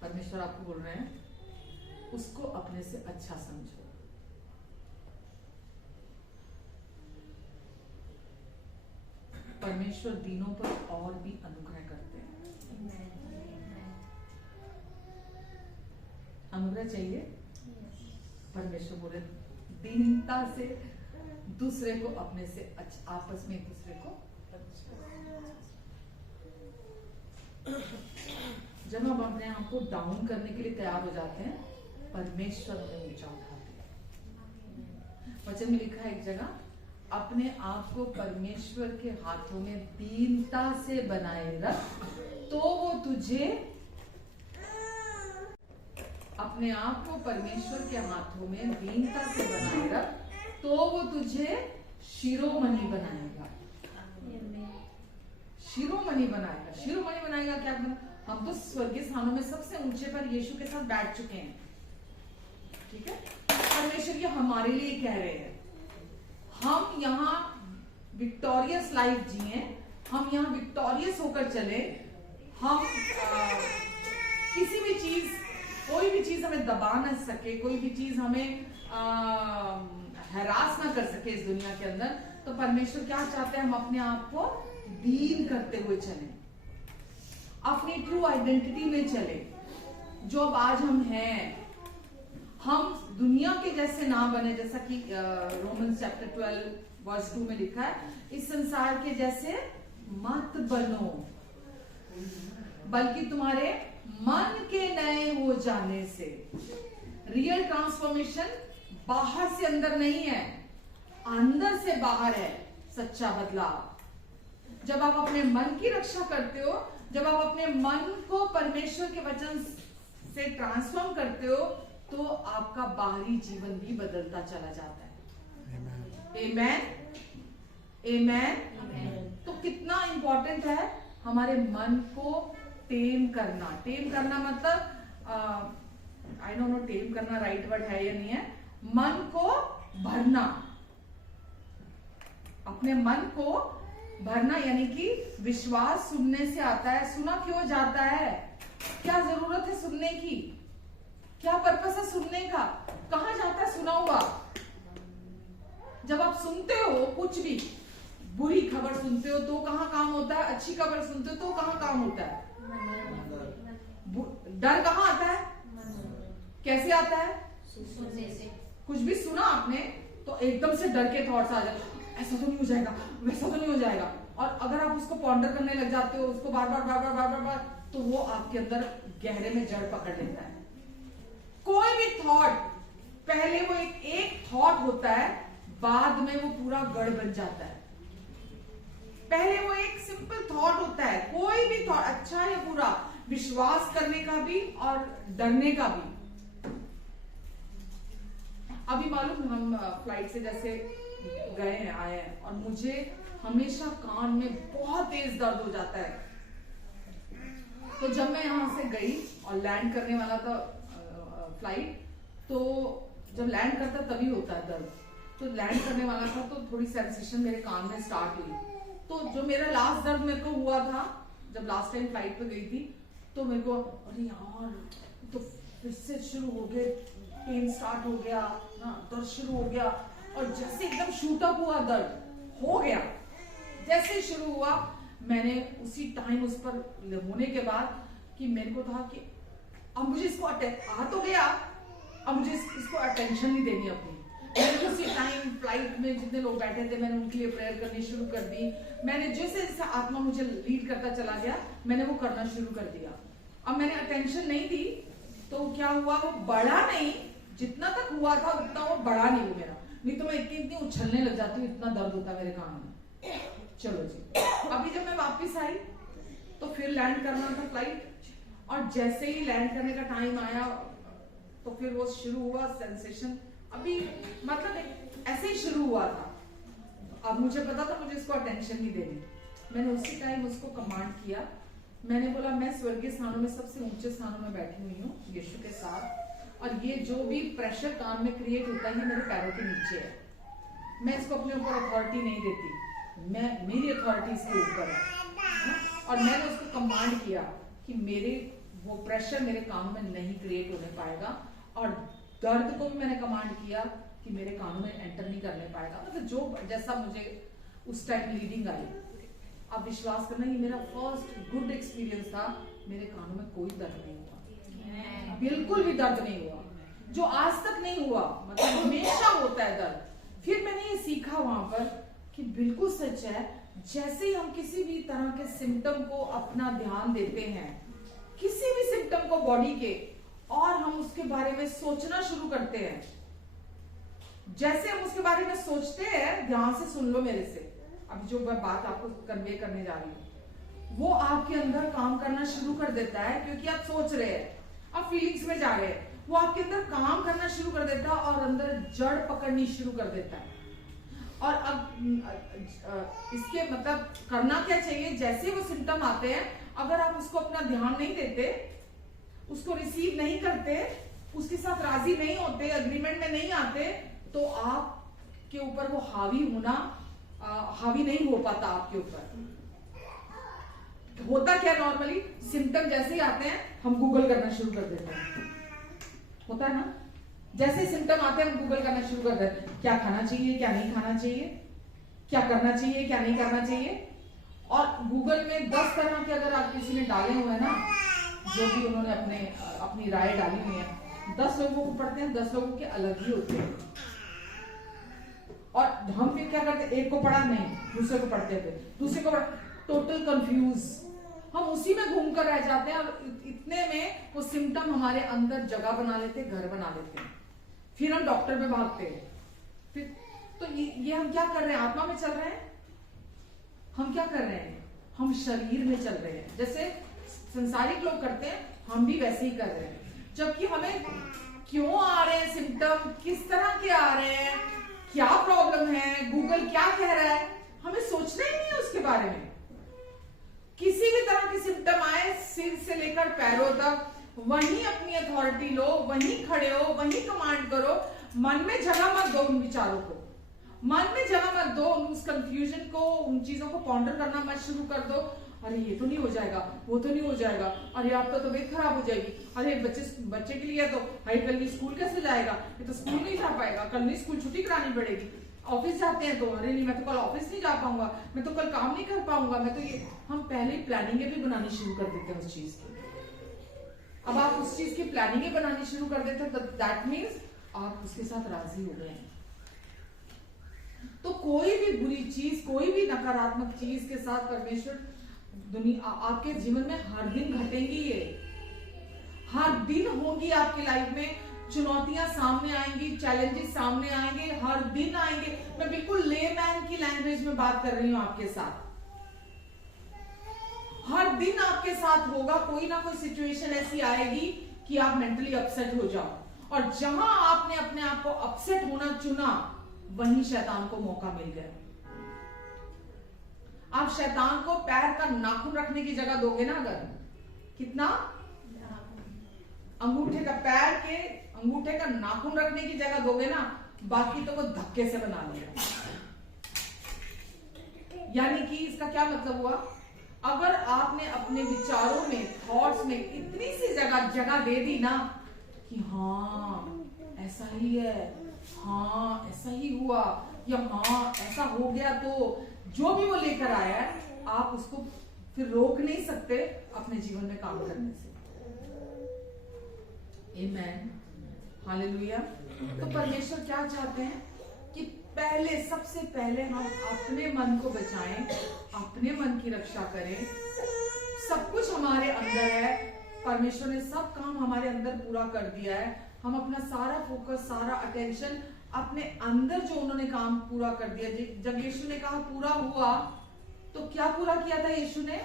परमेश्वर आपको बोल रहे हैं उसको अपने से अच्छा समझो। परमेश्वर दीनों पर और भी अनुग्रह करते हैं। अनुग्रह चाहिए, परमेश्वर बोले दीनता से दूसरे को अपने से अच्छा, आपस में एक दूसरे को जब हम अपने आप को डाउन करने के लिए तैयार हो जाते हैं, परमेश्वर हमें ऊंचा उठाते हैं। वचन में लिखा है एक जगह, अपने आप को परमेश्वर के हाथों में दीनता से बनाए रख, तो वो तुझे, अपने आप को परमेश्वर के हाथों में दीनता से बनाए रख, तो वो तुझे शिरोमणि बनाएगा। शिरोमणि बनाएगा, शिरोमणि बनाएगा क्या? हम तो स्वर्गीय स्थानों में सबसे ऊंचे पर यीशु के साथ बैठ चुके हैं, ठीक है। परमेश्वर ये हमारे लिए कह रहे हैं, हम यहाँ विक्टोरियस लाइफ जिए, हम यहाँ विक्टोरियस होकर चले। हम किसी भी चीज, कोई भी चीज हमें दबा न सके, कोई भी चीज हमें हरास ना कर सके इस दुनिया के अंदर। तो परमेश्वर क्या चाहते हैं? हम अपने आप को दीन करते हुए चले, अपनी ट्रू आइडेंटिटी में चले, जो अब आज हम हैं। हम दुनिया के जैसे ना बने, जैसा कि रोमन्स चैप्टर 12 वर्स 2 में लिखा है, इस संसार के जैसे मत बनो, बल्कि तुम्हारे मन के नए हो जाने से। रियल ट्रांसफॉर्मेशन बाहर से अंदर नहीं है, अंदर से बाहर है सच्चा बदलाव। जब आप अपने मन की रक्षा करते हो, जब आप अपने मन को परमेश्वर के वचन से ट्रांसफॉर्म करते हो, तो आपका बाहरी जीवन भी बदलता चला जाता है। आमेन, आमेन। तो कितना इंपॉर्टेंट है हमारे मन को टेम करना। टेम करना मतलब आई डोंट नो टेम करना राइट वर्ड है या नहीं है। मन को भरना, अपने मन को भरना, यानी कि विश्वास सुनने से आता है। सुना क्यों जाता है? क्या जरूरत है सुनने की? क्या पर्पस है सुनने का? कहां जाता है सुना हुआ? जब आप सुनते हो कुछ भी, बुरी खबर सुनते हो तो कहां काम होता है? अच्छी खबर सुनते हो तो कहां काम होता है? डर कहाँ आता है, कैसे आता है? सुनने से। कुछ भी सुना आपने तो एकदम से डर के थॉट्स आ जाते, ऐसा तो नहीं हो जाएगा, वैसा तो नहीं हो जाएगा। और अगर आप उसको पॉन्डर करने लग जाते हो, उसको बार बार बार बार बार बार बार, तो वो आपके अंदर गहरे में जड़ पकड़ लेता है। कोई भी थॉट, पहले वो एक थॉट होता है, बाद में वो पूरा गढ़ बन जाता है। पहले वो एक सिंपल थॉट होता है, कोई भी थॉट, अच्छा या बुरा, विश्वास करने का भी और डरने का भी। अभी मालूम, हम फ्लाइट से जैसे गए हैं, आए हैं, और मुझे हमेशा कान में बहुत तेज दर्द हो जाता है। तो जब मैं यहां से गई और लैंड करने वाला था फ्लाइट, तो जब लैंड करता तभी होता है दर्द, तो लैंड करने वाला था तो थोड़ी सेंसेशन मेरे कान में स्टार्ट हुई। तो जो मेरा लास्ट दर्द मेरे को हुआ था जब लास्ट टाइम फ्लाइट पे गई थी, तो मेरे को अरे यार, तो फिर से शुरू हो गए, पेन स्टार्ट हो गया ना, दर्द शुरू हो गया। और जैसे एकदम शूट अप हुआ, दर्द हो गया, जैसे शुरू हुआ, मैंने उसी टाइम उस पर होने के बाद कि मेरे को था कि अब मुझे इसको आ तो गया, अब मुझे इसको अटेंशन नहीं देनी अपनी। मैंने उसी टाइम फ्लाइट में जितने लोग बैठे थे, मैंने उनके लिए प्रेयर करनी शुरू कर दी। मैंने जैसे जैसे आत्मा मुझे लीड करता चला गया, मैंने वो करना शुरू कर दिया। अब मैंने अटेंशन नहीं दी तो क्या हुआ, वो बढ़ा नहीं, जितना तक हुआ था उतना वो बढ़ा नहीं वो मेरा, नहीं तो मैं इतनी उछलने लग जाती हूँ, इतना दर्द होता मेरे कान में। चलो जी, अभी जब मैं वापस आई तो फिर लैंड करना था फ्लाइट, और जैसे ही लैंड करने का टाइम आया तो फिर वो शुरू हुआ सेंसेशन। अभी मतलब ऐसे ही शुरू हुआ था। अब मुझे पता था मुझे इसको अटेंशन नहीं देनी। मैंने उसी टाइम उसको कमांड किया, मैंने बोला मैं स्वर्गीय स्थानों में सबसे ऊंचे स्थानों में बैठी हुई हूँ यीशु के साथ, और ये जो भी प्रेशर कान में क्रिएट होता है मेरे पैरों के नीचे है। मैं इसको अपने ऊपर अथॉरिटी नहीं देती, मेरी अथॉरिटी इसके ऊपर है। और मैंने उसको कमांड किया कि मेरे वो प्रेशर मेरे कानों में नहीं क्रिएट होने पाएगा, और दर्द को भी मैंने कमांड किया कि मेरे कानों में एंटर नहीं करने पाएगा। मतलब जो जैसा मुझे उस टाइम लीडिंग आई। अब विश्वास करना, ये मेरा फर्स्ट गुड एक्सपीरियंस था, मेरे कानों में कोई दर्द नहीं हुआ, बिल्कुल भी दर्द नहीं हुआ, जो आज तक नहीं हुआ, मतलब हमेशा होता है दर्द। फिर मैंने ये सीखा वहां पर कि बिल्कुल सच है, जैसे ही हम किसी भी तरह के सिम्टम को अपना ध्यान देते हैं, किसी भी सिम्टम को बॉडी के, और हम उसके बारे में सोचना शुरू करते हैं, जैसे हम उसके बारे में सोचते हैं, ध्यान से सुन लो मेरे से, अभी जो मैं बात आपको कन्वे करने जा रही हूँ, वो आपके अंदर काम करना शुरू कर देता है, क्योंकि आप सोच रहे हैं, आप फीलिंग्स में जा रहे हैं, वो आपके अंदर काम करना शुरू कर देता है और अंदर जड़ पकड़नी शुरू कर देता है। और अब इसके मतलब करना क्या चाहिए, जैसे वो सिम्टम आते हैं, अगर आप उसको अपना ध्यान नहीं देते, उसको रिसीव नहीं करते, उसके साथ राजी नहीं होते, अग्रीमेंट में नहीं आते, तो आपके ऊपर वो हावी नहीं हो पाता आपके ऊपर। होता क्या, नॉर्मली सिम्टम जैसे ही आते हैं हम गूगल करना शुरू कर देते हैं, होता है ना, जैसे सिम्टम आते हैं हम गूगल करना शुरू कर देते हैं, क्या खाना चाहिए, क्या नहीं खाना चाहिए, क्या करना चाहिए, क्या नहीं करना चाहिए। और गूगल में 10 तरह के अगर आप किसी ने डाले हुए हैं ना, जो भी उन्होंने अपनी राय डाली हुई है, 10 लोगों को पढ़ते हैं, 10 लोगों के अलग ही होते हैं। और हम फिर क्या करते, एक को पढ़ा नहीं, दूसरे को पढ़ते थे, दूसरे को पढ़ा, टोटल कंफ्यूज, हम उसी में घूम कर रह जाते हैं, और इतने में वो सिम्टम हमारे अंदर जगह बना लेते हैं, घर बना लेते हैं, फिर हम डॉक्टर पे भागते हैं। फिर तो ये हम क्या कर रहे हैं, आत्मा में चल रहे हैं, हम क्या कर रहे हैं, हम शरीर में चल रहे हैं, जैसे संसारिक लोग करते हैं, हम भी वैसे ही कर रहे हैं। जबकि हमें क्यों आ रहे हैं सिम्टम, किस तरह के आ रहे हैं, क्या प्रॉब्लम है, गूगल क्या कह रहा है, हमें सोचना ही नहीं है उसके बारे में। किसी भी तरह की सिम्टम आए, सिर से लेकर पैरों तक, वहीं अपनी अथॉरिटी लो, वहीं खड़े हो, वहीं कमांड करो, मन में जगह मत दो उन विचारों को, मन में जगह मत दो उस कंफ्यूजन को, उन चीजों को पॉन्डर करना मत शुरू कर दो। अरे ये तो नहीं हो जाएगा, वो तो नहीं हो जाएगा, अरे आपका तबीयत खराब हो जाएगी, अरे बच्चे के लिए तो भाई कल ये स्कूल कैसे जाएगा, ये तो स्कूल नहीं जा पाएगा, कल नहीं स्कूल छुट्टी करानी पड़ेगी, ऑफिस जाते हैं तो अरे नहीं मैं तो कल ऑफिस नहीं जा पाऊंगा, मैं तो कल काम नहीं कर पाऊंगा, मैं तो ये, हम पहले प्लानिंग भी बनानी शुरू कर देते हैं उस चीज की। अब आप उस चीज की प्लानिंग बनानी शुरू कर देते हैं, दैट मीन्स आप उसके साथ राजी हो गए हैं। तो कोई भी बुरी चीज, कोई भी नकारात्मक चीज के साथ परमेश्वर दुनिया आपके जीवन में हर दिन घटेंगी, ये हर दिन होंगी आपकी लाइफ में। चुनौतियां सामने आएंगी, चैलेंजेस सामने आएंगे, हर दिन आएंगे। मैं बिल्कुल लेमैन की लैंग्वेज में बात कर रही हूं आपके साथ। हर दिन आपके साथ होगा, कोई ना कोई सिचुएशन ऐसी आएगी कि आप मेंटली अपसेट हो जाओ, और जहां आपने अपने आप को अपसेट होना चुना, वहीं शैतान को मौका मिल गया। आप शैतान को पैर का नाखून रखने की जगह दोगे ना, अगर कितना अंगूठे का, पैर के अंगूठे का नाखून रखने की जगह दोगे ना, बाकी तो वो धक्के से बना लेगा। यानी कि इसका क्या मतलब हुआ, अगर आपने अपने विचारों में, थॉट्स में इतनी सी जगह दे दी ना कि हाँ ऐसा ही है, हाँ ऐसा ही हुआ, या हाँ ऐसा हो गया, तो जो भी वो लेकर आया है आप उसको फिर रोक नहीं सकते अपने जीवन में काम करने से। आमेन, हालेलुया। तो परमेश्वर क्या चाहते हैं कि पहले, सबसे पहले हम अपने मन को बचाएं, अपने मन की रक्षा करें। सब कुछ हमारे अंदर है, परमेश्वर ने सब काम हमारे अंदर पूरा कर दिया है। हम अपना सारा फोकस, सारा अटेंशन अपने अंदर, जो उन्होंने काम पूरा कर दिया। जब यीशु ने कहा पूरा हुआ, तो क्या पूरा किया था यीशु ने?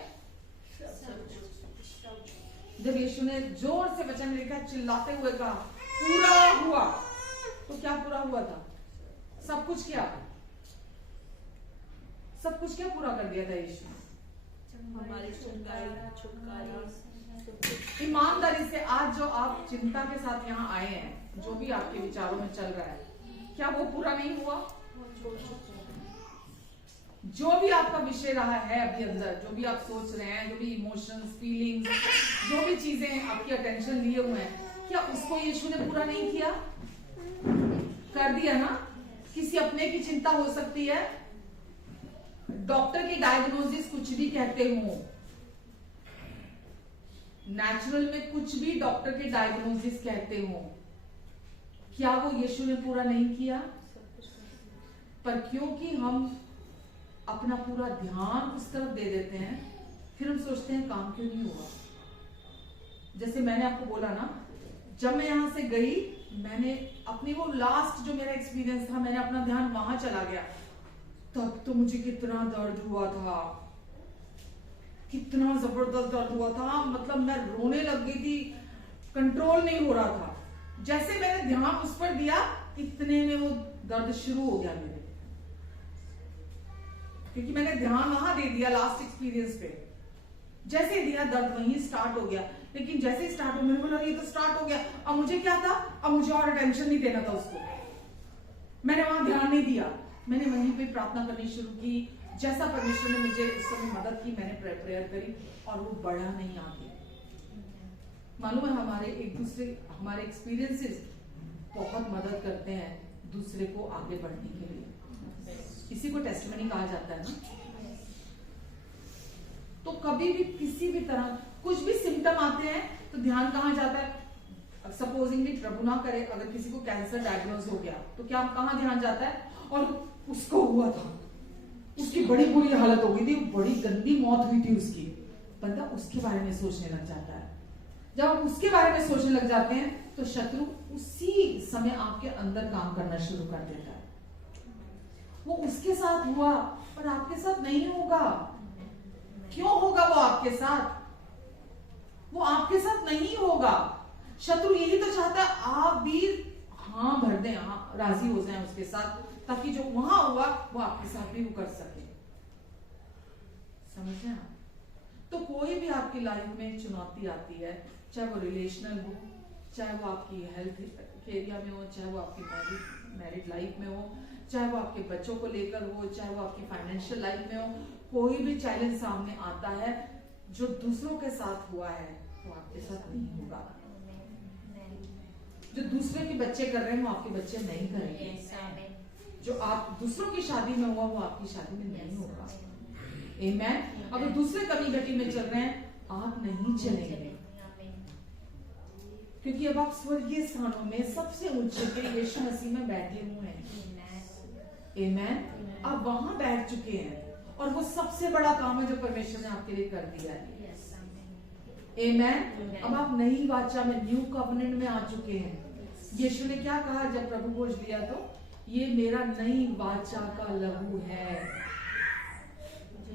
जब यीशु ने जोर से वचन लिखा, चिल्लाते हुए कहा पूरा हुआ, तो क्या पूरा हुआ था? सब कुछ क्या? सब कुछ क्या पूरा कर दिया था यीशु? हमारी छुटकारा। ईमानदारी से आज जो आप चिंता के साथ यहाँ आए हैं, जो भी आपके विचारों में चल रहा है, क्या वो पूरा नहीं हुआ? जो भी आपका विषय रहा है अभी अंदर, जो भी आप सोच रहे हैं, जो भी इमोशंस, फीलिंग्स, जो भी चीजें आपकी अटेंशन लिए हुए हैं, क्या उसको यीशु ने पूरा नहीं किया? कर दिया ना। किसी अपने की चिंता हो सकती है, डॉक्टर की डायग्नोसिस कुछ भी कहते हो, नेचुरल में कुछ भी डॉक्टर के डायग्नोसिस कहते हो, क्या वो यीशु ने पूरा नहीं किया? पर क्योंकि हम अपना पूरा ध्यान उस तरफ दे देते हैं, फिर हम सोचते हैं काम क्यों नहीं हुआ। जैसे मैंने आपको बोला ना, जब मैं यहां से गई, मैंने अपनी वो लास्ट जो मेरा एक्सपीरियंस था, मैंने अपना ध्यान वहां चला गया। तब तो मुझे कितना दर्द हुआ था, कितना जबरदस्त दर्द हुआ था, मतलब मैं रोने लग गई थी, कंट्रोल नहीं हो रहा था। जैसे मैंने ध्यान उस पर दिया, इतने में वो दर्द शुरू हो गया मेरे, क्योंकि मैंने ध्यान वहां दे दिया लास्ट एक्सपीरियंस पे। जैसे दिया, दर्द वहीं स्टार्ट हो गया। लेकिन जैसे ही स्टार्ट हो, मैंने बोला ये तो स्टार्ट हो गया, अब मुझे क्या था, अब मुझे और अटेंशन नहीं देना था उसको। मैंने वहां ध्यान नहीं दिया, मैंने वहीं पे प्रार्थना करनी शुरू की। जैसा परमेश्वर ने मुझे उस समय मदद की, मैंने प्रेयर करी, और वो बढ़ा नहीं आगे। मालूम है, हमारे एक दूसरे, हमारे एक्सपीरियंसेस बहुत मदद करते हैं दूसरे को आगे बढ़ने के लिए। इसी को टेस्टिमनी कहा जाता है ना। तो कभी भी किसी भी तरह कुछ भी सिम्टम आते हैं, तो ध्यान कहाँ जाता है? सपोजिंगली, प्रभु ना करे, अगर किसी को कैंसर डायग्नोज हो गया, तो क्या कहाँ ध्यान जाता है? और उसको हुआ था, उसकी बड़ी बुरी हालत हो गई थी, बड़ी गंदी मौत हुई थी उसकी, बंदा उसके बारे में सोचने लग जाता है। जब आप उसके बारे में सोचने लग जाते हैं, तो शत्रु उसी समय आपके अंदर काम करना शुरू कर देता है। वो उसके साथ हुआ, पर आपके साथ नहीं होगा। क्यों होगा वो आपके साथ? वो आपके साथ नहीं होगा। शत्रु यही तो चाहता है आप भी हाँ भर दें, हाँ राजी हो जाएं उसके साथ, ताकि जो वहां हुआ वो आपके साथ भी वो कर सके। समझ रहे हैं? तो कोई भी आपकी लाइफ में चुनौती आती है, चाहे वो रिलेशनल हो, चाहे वो आपकी हेल्थ के एरिया में हो, चाहे वो आपकी मैरिड लाइफ में हो, चाहे वो आपके बच्चों को लेकर हो, चाहे वो आपकी फाइनेंशियल लाइफ में हो, कोई भी चैलेंज सामने आता है, जो दूसरों के साथ हुआ है वो आपके साथ नहीं होगा। जो दूसरे के बच्चे कर रहे हैं वो आपके बच्चे नहीं करेंगे। जो आप दूसरों की शादी में हुआ वो आपकी शादी में नहीं होगा। आमेन। अगर दूसरे कमी घटी में चल रहे हैं, आप नहीं चलेंगे। क्योंकि अब आप स्वर्गीय स्थानों में सबसे ऊंचे पे यीशु मसीह में बैठे हुए हैं। आमेन। आप वहां बैठ चुके हैं और वो सबसे बड़ा काम है जो परमेश्वर ने आपके लिए कर दिया है। आमेन। अब आप नई वाचा में, न्यू कवनेंट में आ चुके हैं। यीशु ने क्या कहा जब प्रभु भोज लिया? तो ये मेरा नई वाचा का लहू है,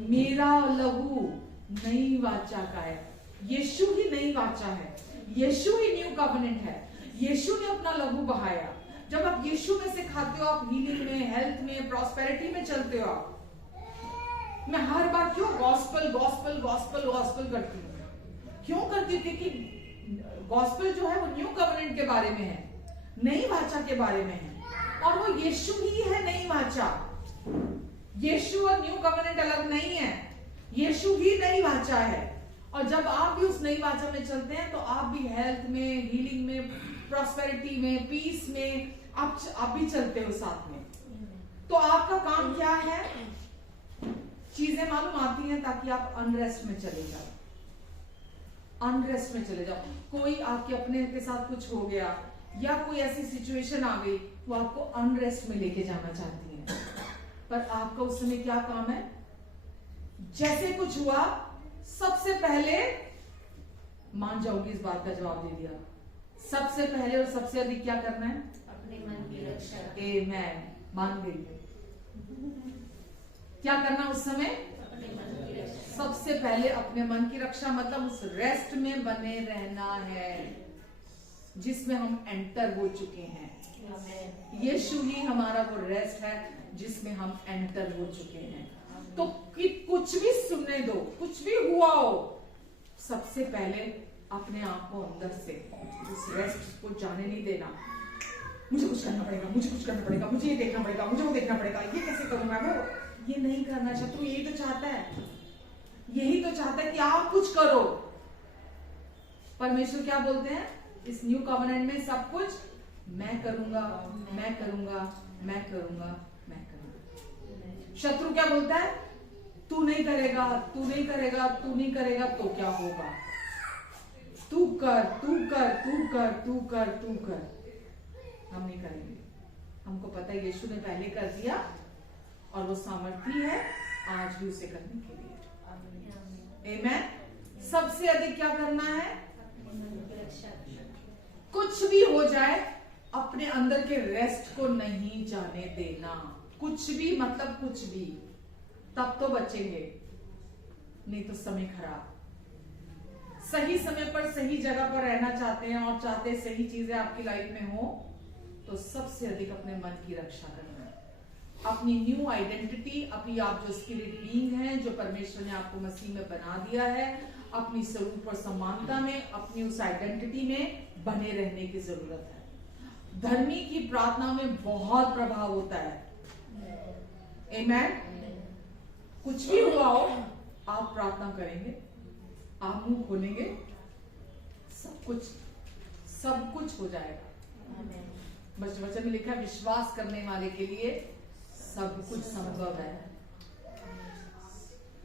मेरा लहू नई वाचा का है। यीशु ही नई वाचा है, यीशु ही न्यू कवनेंट है। यीशु ने अपना लहू बहाया। जब आप यीशु में से खाते हो, आप हीलिंग में, हेल्थ में, प्रॉस्पेरिटी में चलते हो। आप मैं हर बार क्यों गॉस्पल गॉस्पल गॉस्पल गॉस्पल करती हूँ? क्यों करती हूँ? क्योंकि गॉस्पल जो है वो न्यू कवनेंट के बारे में है, नई वाचा के बारे में है, और वो यीशु ही है नई वाचा। यीशु और न्यू कवनेंट अलग नहीं है, यीशु ही नई वाचा है। और जब आप भी उस नई वाचा में चलते हैं तो आप भी हेल्थ में, हीलिंग में, प्रॉस्पेरिटी में, पीस में आप भी चलते हो साथ में। तो आपका काम क्या है? चीजें मालूम आती हैं ताकि आप अनरेस्ट में चले जाओ, अनरेस्ट में चले जाओ। कोई आपके अपने के साथ कुछ हो गया या कोई ऐसी सिचुएशन आ गई, वो आपको अनरेस्ट में लेके जाना चाहती है, पर आपका उस समय क्या काम है? जैसे कुछ हुआ सबसे पहले मान जाओगी, इस बात का जवाब दे दिया। सबसे पहले और सबसे अधिक क्या करना है? अपने मन की रक्षा। आमेन। मान गई। क्या करना उस समय? अपने मन की रक्षा। सबसे पहले अपने मन की रक्षा, मतलब उस रेस्ट में बने रहना है जिसमें हम एंटर हो चुके हैं। यीशु ही हमारा वो रेस्ट है जिसमें हम एंटर हो चुके हैं। तो कि कुछ भी सुनने दो, कुछ भी हुआ हो, सबसे पहले अपने आप को अंदर से उस रेस्ट को जाने नहीं देना। मुझे कुछ करना पड़ेगा, मुझे कुछ करना पड़ेगा, मुझे ये देखना पड़ेगा, मुझे वो देखना पड़ेगा, ये कैसे करूंगा मैं? वो ये नहीं करना। शत्रु यही तो चाहता है, यही तो चाहता है कि आप कुछ करो। परमेश्वर क्या बोलते हैं इस न्यू कवनेंट में? सब कुछ मैं करूंगा, मैं करूंगा, मैं करूंगा, मैं करूंगा। शत्रु क्या बोलता है? तू नहीं करेगा, तू नहीं करेगा, तू नहीं करेगा तो क्या होगा? तू कर, तू कर, तू कर, तू कर, तू कर। हम नहीं करेंगे। हमको पता है यीशु ने पहले कर दिया और वो सामर्थी है आज भी उसे करने के लिए। आमेन। सबसे अधिक क्या करना है? अपने मन की रक्षा। कुछ भी हो जाए अपने अंदर के रेस्ट को नहीं जाने देना। कुछ भी मतलब कुछ भी, तब तो बचेंगे, नहीं तो समय खराब। सही समय पर सही जगह पर रहना चाहते हैं और चाहते सही चीजें आपकी लाइफ में हो, तो सबसे अधिक अपने मन की रक्षा करना है। अपनी न्यू आइडेंटिटी, अपनी आप जो स्पिरिट बीइंग है, जो परमेश्वर ने आपको मसीह में बना दिया है, अपनी स्वरूप और समानता में, अपनी उस आइडेंटिटी में बने रहने की जरूरत है। धर्मी की प्रार्थना में बहुत प्रभाव होता है। आमेन। कुछ भी हुआ हो, आप प्रार्थना करेंगे, आप मुंह खोलेंगे, सब कुछ हो जाएगा। वचन में लिखा है विश्वास करने वाले के लिए सब कुछ संभव है।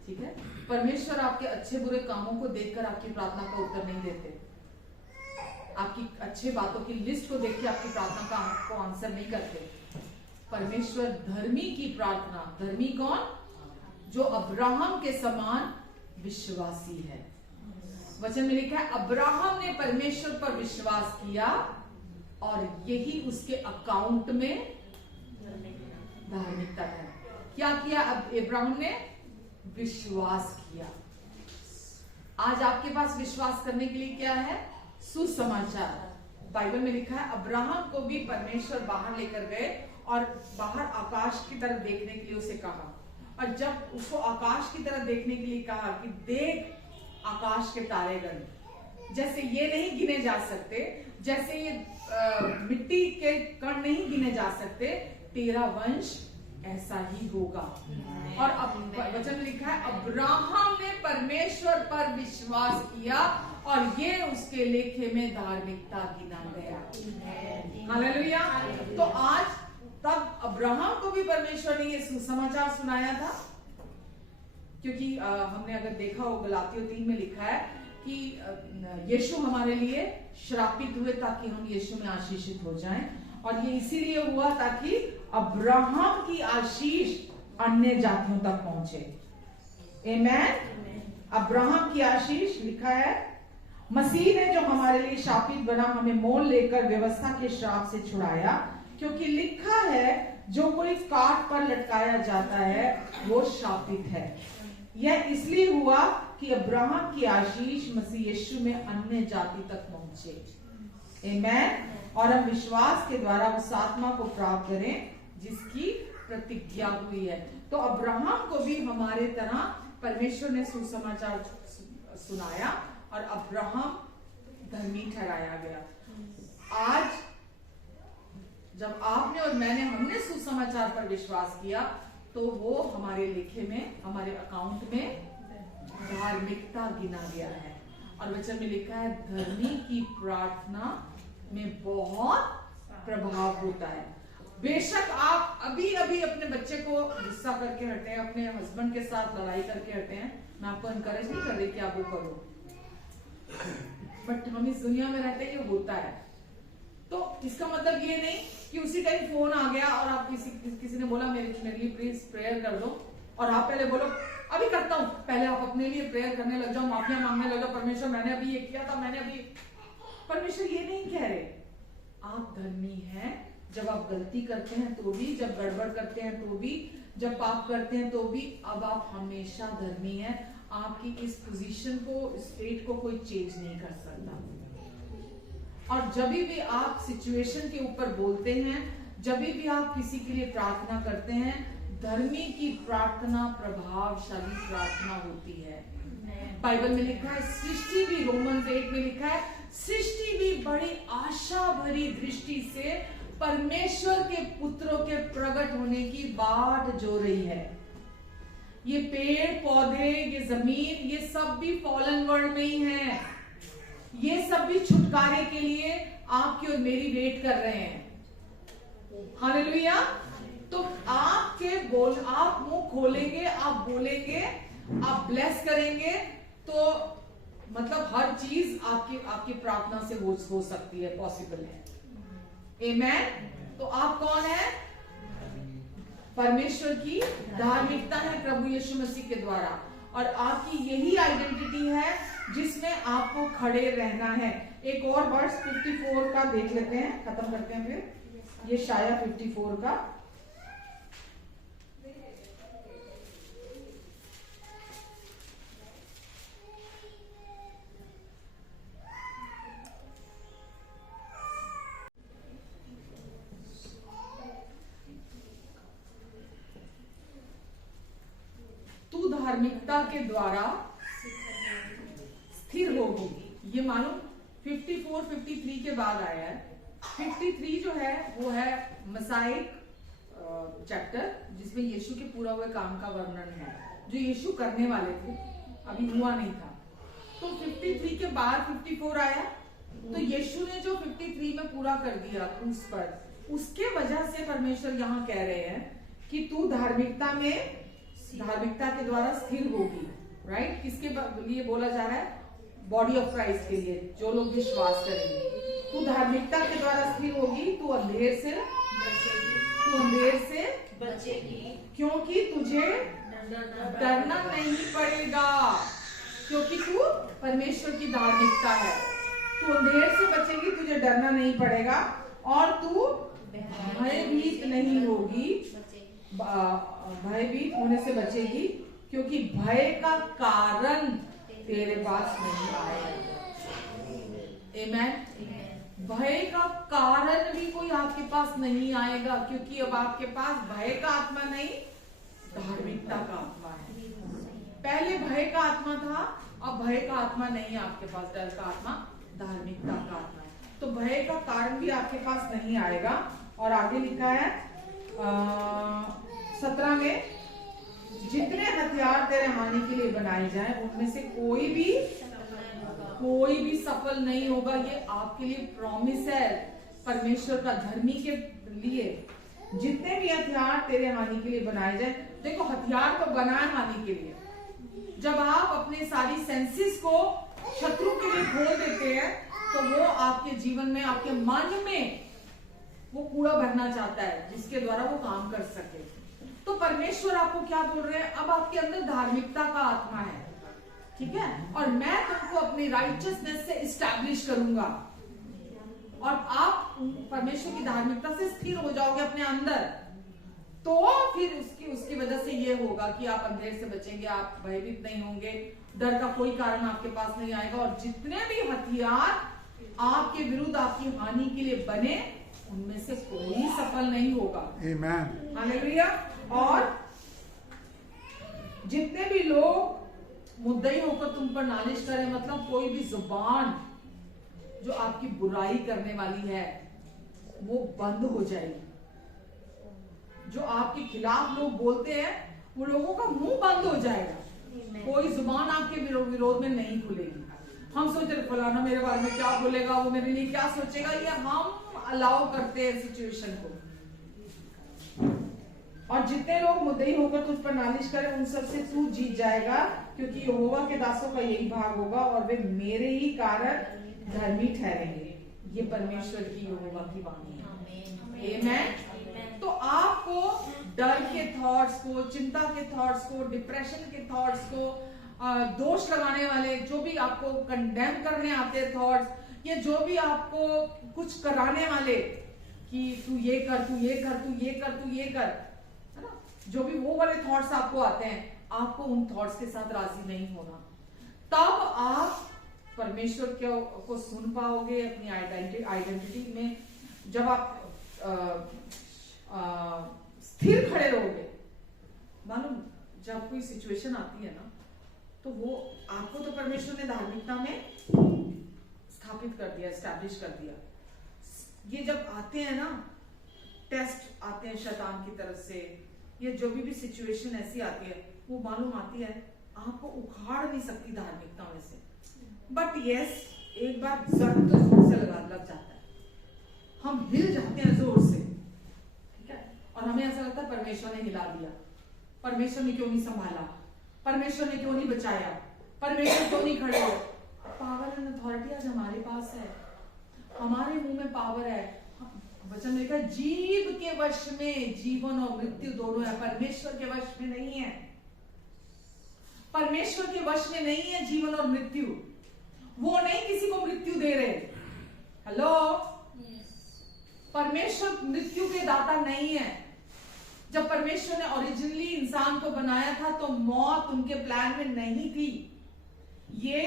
ठीक है। परमेश्वर आपके अच्छे बुरे कामों को देखकर आपकी प्रार्थना का उत्तर नहीं देते। आपकी अच्छे बातों की लिस्ट को देख के आपकी प्रार्थना का आपको आंसर नहीं करते। परमेश्वर धर्मी की प्रार्थना, धर्मी कौन? जो अब्राहम के समान विश्वासी है। वचन में लिखा है अब्राहम ने परमेश्वर पर विश्वास किया और यही उसके अकाउंट में धार्मिकता है। क्या किया? अब अब्राहम ने विश्वास किया। आज आपके पास विश्वास करने के लिए क्या है? सुसमाचार। बाइबल में लिखा है अब्राहम को भी परमेश्वर बाहर लेकर गए और बाहर आकाश की तरफ देखने के लिए उसे कहा, और जब उसको आकाश की तरफ देखने के लिए कहा कि देख आकाश के तारेगण, जैसे ये नहीं गिने जा सकते, जैसे ये मिट्टी के कण नहीं गिने जा सकते, तेरा वंश ऐसा ही होगा। और अब वचन में लिखा है अब्राहम ने परमेश्वर पर विश्वास किया और ये उसके लेखे में धार्मिकता गिना गया। हालेलुया। तो आज तब अब्राहम को भी परमेश्वर ने ये सुसमाचार सुनाया था, क्योंकि हमने अगर देखा हो गलातियों 3 में लिखा है कि यीशु हमारे लिए श्रापित हुए ताकि हम यीशु में आशीषित हो जाएं, और ये इसीलिए हुआ ताकि अब्राहम की आशीष अन्य जातियों तक पहुंचे। आमेन। अब्राहम की आशीष लिखा है, मसीह ने जो हमारे लिए शापित बना हमें मोल लेकर व्यवस्था के श्राप से छुड़ाया, क्योंकि लिखा है जो कोई काट पर लटकाया जाता है वो शापित है। यह इसलिए हुआ कि अब्राहम की आशीष मसीह यीशु में अन्य जाति तक पहुंचे। आमेन। और हम विश्वास के द्वारा उस आत्मा को प्राप्त करें जिसकी प्रतिज्ञा हुई है। तो अब्राहम को भी हमारे तरह परमेश्वर ने सुसमाचार सुनाया और अब्राहम धर्मी ठहराया गया। आज जब आपने और हमने सुसमाचार पर विश्वास किया तो वो हमारे लेखे में, हमारे अकाउंट में धार्मिकता गिना गया है। और वचन में लिखा है धर्मी की प्रार्थना में बहुत प्रभाव होता है। बेशक आप अभी अभी अपने बच्चे को गुस्सा करके हटे हैं, अपने हस्बैंड के साथ लड़ाई करके हटे हैं, मैं आपको इनकरेज नहीं कर रही कि आप वो करो, बट हम इस दुनिया में रहते हैं, ये होता है। तो इसका मतलब ये नहीं कि उसी टाइम फोन आ गया और आप किसी ने बोला मेरे लिए प्लीज प्रेयर कर दो, और आप पहले बोलो अभी करता हूं, पहले आप अपने लिए प्रेयर करने लग जाओ, माफिया मांगने लग जाओ, परमेश्वर मैंने अभी ये किया था, मैंने अभी। परमेश्वर ये नहीं कह रहे, आप धर्मी हैं जब आप गलती करते हैं तो भी, जब गड़बड़ करते हैं तो भी, जब पाप करते हैं तो भी, अब आप हमेशा धर्मी हैं। आपकी इस पोजीशन को, स्टेट को कोई चेंज नहीं कर सकता। और जब भी आप सिचुएशन के ऊपर बोलते हैं, जब भी आप किसी के लिए प्रार्थना करते हैं, धर्मी की प्रार्थना प्रभावशाली प्रार्थना होती है। बाइबल में लिखा है सृष्टि भी, रोमन 8 में लिखा है सृष्टि भी बड़ी आशा भरी दृष्टि से परमेश्वर के पुत्रों के प्रकट होने की बाट जो रही है। ये पेड़ पौधे, ये जमीन, ये सब भी फॉलन वर्ल्ड में ही है। ये सब भी छुटकारे के लिए आपकी और मेरी वेट कर रहे हैं। हालेलुया। तो आप मुंह खोलेंगे, आप बोलेंगे, आप ब्लेस करेंगे, तो मतलब हर चीज आपकी प्रार्थना से हो सकती है, पॉसिबल है। आमेन। तो आप कौन है? परमेश्वर की धार्मिकता है प्रभु यीशु मसीह के द्वारा, और आपकी यही आइडेंटिटी है जिसमें आपको खड़े रहना है। एक और वर्स 54 का देख लेते हैं, खत्म करते हैं फिर। ये शाया 54 का, तू धार्मिकता के द्वारा स्थिर होगी। ये मालूम 54, 53 के बाद आया है। 53 जो है वो है मसाइक चैप्टर, जिसमें यीशु के पूरा हुए काम का वर्णन है, जो यीशु करने वाले थे, अभी हुआ नहीं था। तो 53 के बाद 54 आया, तो यीशु ने जो 53 में पूरा कर दिया क्रूस पर, उसके वजह से परमेश्वर यहाँ कह रहे हैं कि तू धार्मिकता के द्वारा स्थिर होगी। राइट? किसके लिए बोला जा रहा है? बॉडी ऑफ क्राइस्ट के लिए, जो लोग विश्वास करेंगे। तू धार्मिकता के द्वारा स्थिर होगी, तू अंधेर से बचेगी, क्योंकि तुझे डरना नहीं पड़ेगा, क्योंकि तू परमेश्वर की धार्मिकता है। तू अंधेर से बचेगी, तुझे डरना नहीं पड़ेगा, और तू भयभीत नहीं होगी, भयभीत होने से बचेगी, क्योंकि भय का कारण तेरे पास नहीं आएगा। आमेन। भय का कारण भी कोई आपके पास नहीं आएगा, क्योंकि अब आपके पास भय का आत्मा नहीं, धार्मिकता का आत्मा है। पहले भय का आत्मा था, अब भय का आत्मा नहीं है आपके पास, डर का आत्मा, धार्मिकता का आत्मा है। तो भय का कारण भी आपके पास नहीं आएगा। और आगे लिखा है 17 में, जितने हथियार तेरे हानि के लिए बनाए जाएं, उनमें से कोई भी सफल नहीं होगा। ये आपके लिए प्रॉमिस है परमेश्वर का, धर्मी के लिए। जितने भी हथियार तेरे हानि के लिए बनाए जाएं, देखो हथियार तो बना है हानि के लिए। जब आप अपने सारी सेंसेस को शत्रु के लिए खोल देते हैं, तो वो आपके जीवन में, आपके मन में वो कूड़ा भरना चाहता है जिसके द्वारा वो काम कर सके। तो परमेश्वर आपको क्या बोल रहे हैं, अब आपके अंदर धार्मिकता का आत्मा है, ठीक है, और मैं तुमको अपनी राइचियसनेस से इस्टेब्लिश करूंगा और आप परमेश्वर की धार्मिकता से स्थिर हो जाओगे अपने अंदर। तो फिर उसकी वजह से ये होगा कि आप अंधेर से बचेंगे, आप भयभीत नहीं होंगे, डर का कोई कारण आपके पास नहीं आएगा, और जितने भी हथियार आपके विरुद्ध आपकी हानि के लिए बने उनमें से कोई सफल नहीं होगा। आमीन। हालेलुया। और जितने भी लोग मुद्दई होकर तुम पर नालिश करें, मतलब कोई भी जुबान जो आपकी बुराई करने वाली है वो बंद हो जाएगी। जो आपके खिलाफ लोग बोलते हैं वो लोगों का मुंह बंद हो जाएगा, कोई जुबान आपके विरोध में नहीं खुलेगी। हम सोचते हैं फलाना मेरे बारे में क्या बोलेगा, वो मेरे लिए क्या सोचेगा, ये हम अलाउ करते हैं सिचुएशन को। और जितने लोग मुद्दई होकर तुझ पर नालिश करें उन सब से तू जीत जाएगा, क्योंकि यहोवा के दासों का यही भाग होगा और वे मेरे ही कारण धर्मी ठहरेंगे। ये परमेश्वर की यहोवा की वाणी है। आमीन। तो आपको डर के थॉट्स को, चिंता के थॉट्स को, डिप्रेशन के थॉट्स को, दोष लगाने वाले, जो भी आपको कंडेम करने आते थॉट्स, ये जो भी आपको कुछ कराने वाले कि तू ये कर, तू ये कर, तू ये कर, तू ये कर, है ना, जो भी वो वाले थॉट्स आपको आते हैं, आपको उन थॉट्स के साथ राजी नहीं होना। तब आप परमेश्वर को सुन पाओगे अपनी आइडेंटिटी में। जब आप स्थिर खड़े रहोगे, मालूम जब कोई सिचुएशन आती है ना, तो वो आपको तो परमेश्वर ने धार्मिकता में स्थापित कर दिया, एस्टैब्लिश कर दिया। ये जब आते हैं ना, टेस्ट आते हैं शैतान की तरफ से, ये जो भी सिचुएशन ऐसी आती है, वो मालूम आती है आपको उखाड़ नहीं सकती धार्मिकता में से। बट यस, एक बार जड़ तो जोर से लग जाता है, हम हिल जाते हैं जोर से, ठीक है, और हमें ऐसा लगता है परमेश्वर ने हिला दिया, परमेश्वर ने क्यों नहीं संभाला, परमेश्वर ने क्यों नहीं बचाया, परमेश्वर क्यों नहीं खड़े हो। पावर एंड अथॉरिटी आज हमारे पास है, हमारे मुंह में पावर है। वचन में लिखा है जीव के वश में जीवन और मृत्यु दोनों है, परमेश्वर के वश में नहीं है। परमेश्वर के वश में नहीं है जीवन और मृत्यु, वो नहीं किसी को मृत्यु दे रहे। हेलो, परमेश्वर मृत्यु के दाता नहीं है। जब परमेश्वर ने ओरिजिनली इंसान को बनाया था तो मौत उनके प्लान में नहीं थी। ये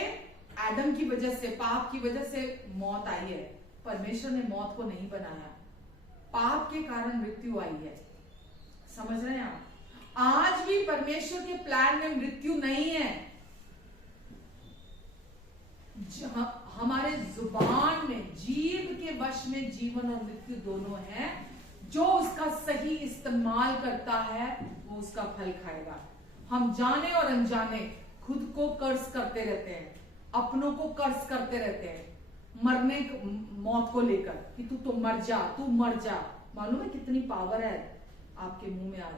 एडम की वजह से, पाप की वजह से मौत आई है। परमेश्वर ने मौत को नहीं बनाया, पाप के कारण मृत्यु आई है। समझ रहे हैं आप? आज भी परमेश्वर के प्लान में मृत्यु नहीं है। हमारे जुबान में, जीव के वश में जीवन और मृत्यु दोनों है। जो उसका सही इस्तेमाल करता है वो उसका फल खाएगा। हम जाने और अनजाने खुद को कर्ज करते रहते हैं, अपनों को कर्ज करते रहते हैं, मरने मौत को लेकर कि तू तो मर जा, तू मर जा। मालूम है कितनी पावर है आपके मुंह में आज।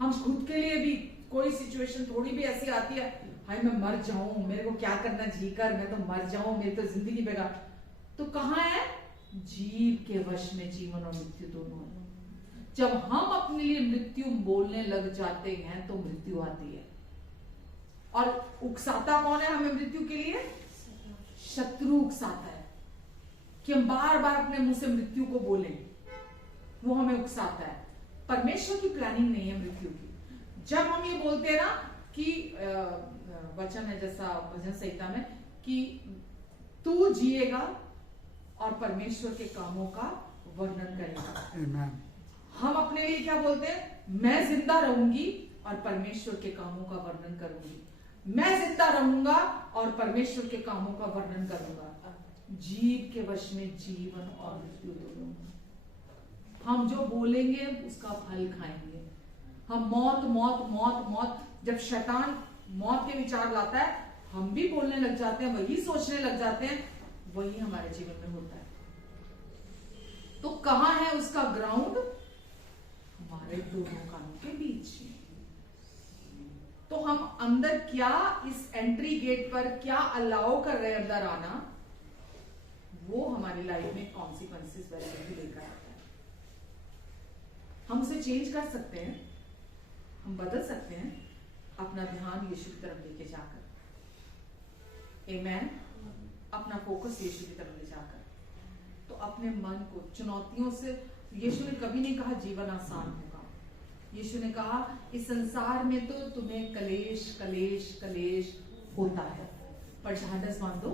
हम खुद के लिए भी कोई सिचुएशन थोड़ी भी ऐसी आती है, हाय मैं मर जाऊं, मेरे को क्या करना जी कर, मैं तो मर जाऊं, मेरी तो जिंदगी बेकार। तो कहां है? जीव के वश में जीवन और मृत्यु दोनों है। जब हम अपने लिए मृत्यु बोलने लग जाते हैं तो मृत्यु आती है। और उकसाता कौन है हमें मृत्यु के लिए? शत्रु उकसाता है कि हम बार बार अपने मुंह से मृत्यु को बोलें, वो हमें उकसाता है। परमेश्वर की प्लानिंग नहीं है मृत्यु की। जब हम ये बोलते हैं ना कि वचन है जैसा भजन संहिता में कि तू जिएगा और परमेश्वर के कामों का वर्णन करेगा। हम अपने लिए क्या बोलते हैं? मैं जिंदा रहूंगी और परमेश्वर के कामों का वर्णन करूंगी। मैं जिंदा रहूंगा और परमेश्वर के कामों का वर्णन करूंगा। जीव के वश में जीवन और मृत्यु दोनों। हम जो बोलेंगे उसका फल खाएंगे। हम मौत मौत मौत मौत, जब शैतान मौत के विचार लाता है हम भी बोलने लग जाते हैं, वही सोचने लग जाते हैं, वही हमारे जीवन में होता है। तो कहां है उसका ग्राउंड? हमारे दोनों कानों के बीच में। तो हम अंदर क्या इस एंट्री गेट पर क्या अलाउ कर रहे हैं अंदर आना, वो हमारी लाइफ में कॉन्सिक्वेंसेस वैसे भी लेकर आता है। हम उसे चेंज कर सकते हैं, हम बदल सकते हैं अपना ध्यान यीशु की तरफ लेके जाकर। आमेन। अपना फोकस यीशु की तरफ ले जाकर, तो अपने मन को चुनौतियों से, यीशु ने कभी नहीं कहा जीवन आसान होगा। यीशु ने कहा इस संसार में तो तुम्हें कलेश कलेश कलेश होता है, पर ढाढ़स बांधो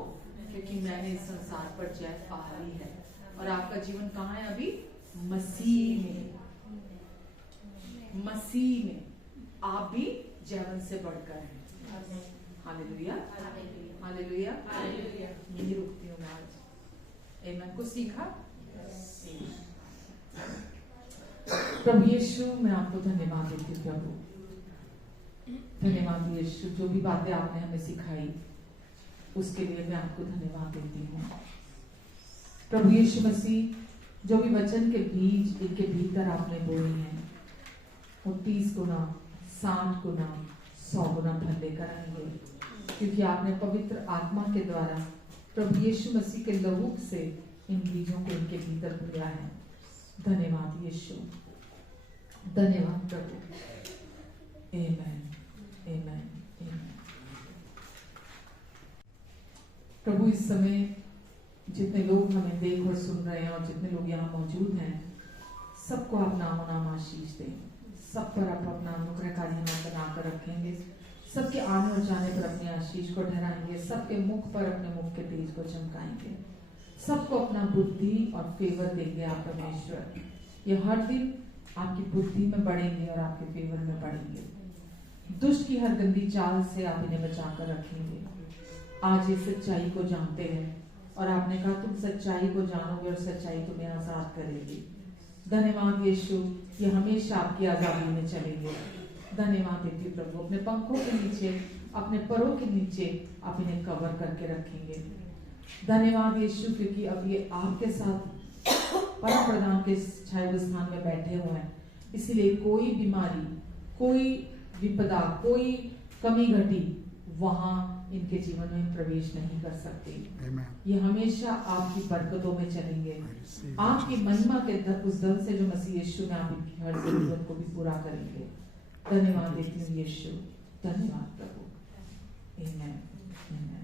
क्योंकि मैंने इस संसार पर जय पा ली है। और आपका जीवन कहाँ है अभी? मसीह में। मसीह में आप भी जीवन से बढ़कर हैं। Hallelujah, hallelujah, hallelujah. यही रुकती हूँ मैं आज। आमेन। को सीखा? प्रभु यीशु, मैं आपको धन्यवाद देती हूँ प्रभु। धन्यवाद यीशु, जो भी बातें आपने हमें सिखाई उसके लिए मैं आपको धन्यवाद देती हूँ प्रभु यीशु मसीह। जो भी वचन के बीज इनके भीतर आपने बोए हैं वो 30 गुना, 60 गुना, 100 गुना फल लेकर आएंगे, क्योंकि आपने पवित्र आत्मा के द्वारा प्रभु यीशु मसीह के लहू से इन बीजों को इनके भीतर बोया है। धन्यवाद यीशु, धन्यवाद प्रभु। आमेन, आमेन, आमेन। प्रभु इस समय जितने लोग हमें देख और सुन रहे हैं और जितने लोग यहाँ मौजूद हैं, सबको आप नामो नाम आशीष दें। सब पर आप अपना अनुग्रहकारी हाथ बनाकर रखेंगे, सबके आने और जाने पर अपनी आशीष को ठहराएंगे, सबके मुख पर अपने मुख के तेज को चमकाएंगे, सबको अपना बुद्धि और फेवर देंगे आप परमेश्वर। ये हर दिन आपकी बुद्धि में बढ़ेंगे और आपके फेवर में बढ़ेंगे। दुष्ट की हर गंदी चाल से आप इन्हें बचाकर रखेंगे। आज ये सच्चाई को जानते हैं और आपने कहा तुम सच्चाई को जानोगे और सच्चाई तुम्हें आजाद करेगी। धन्यवाद यीशु, ये हमेशा आपकी आजादी में चलेंगे। धन्यवाद देती हूँ प्रभु, अपने पंखों के नीचे, अपने परों के नीचे आप इन्हें कवर करके रखेंगे। धन्यवाद यीशु, क्योंकि अब ये आपके साथ परम प्रधान के छाए हुए स्थान में बैठे हुए हैं, इसलिए कोई बीमारी, कोई विपदा, कोई कमी घटी वहां इनके जीवन में प्रवेश नहीं कर सकते। ये हमेशा आपकी बरकतों में चलेंगे, आपकी महिमा के उस दल से जो मसीह यीशु में आप इनकी हर जरूरत को भी पूरा करेंगे। धन्यवाद देती हूँ यीशु, धन्यवाद प्रभु। आमेन, आमेन।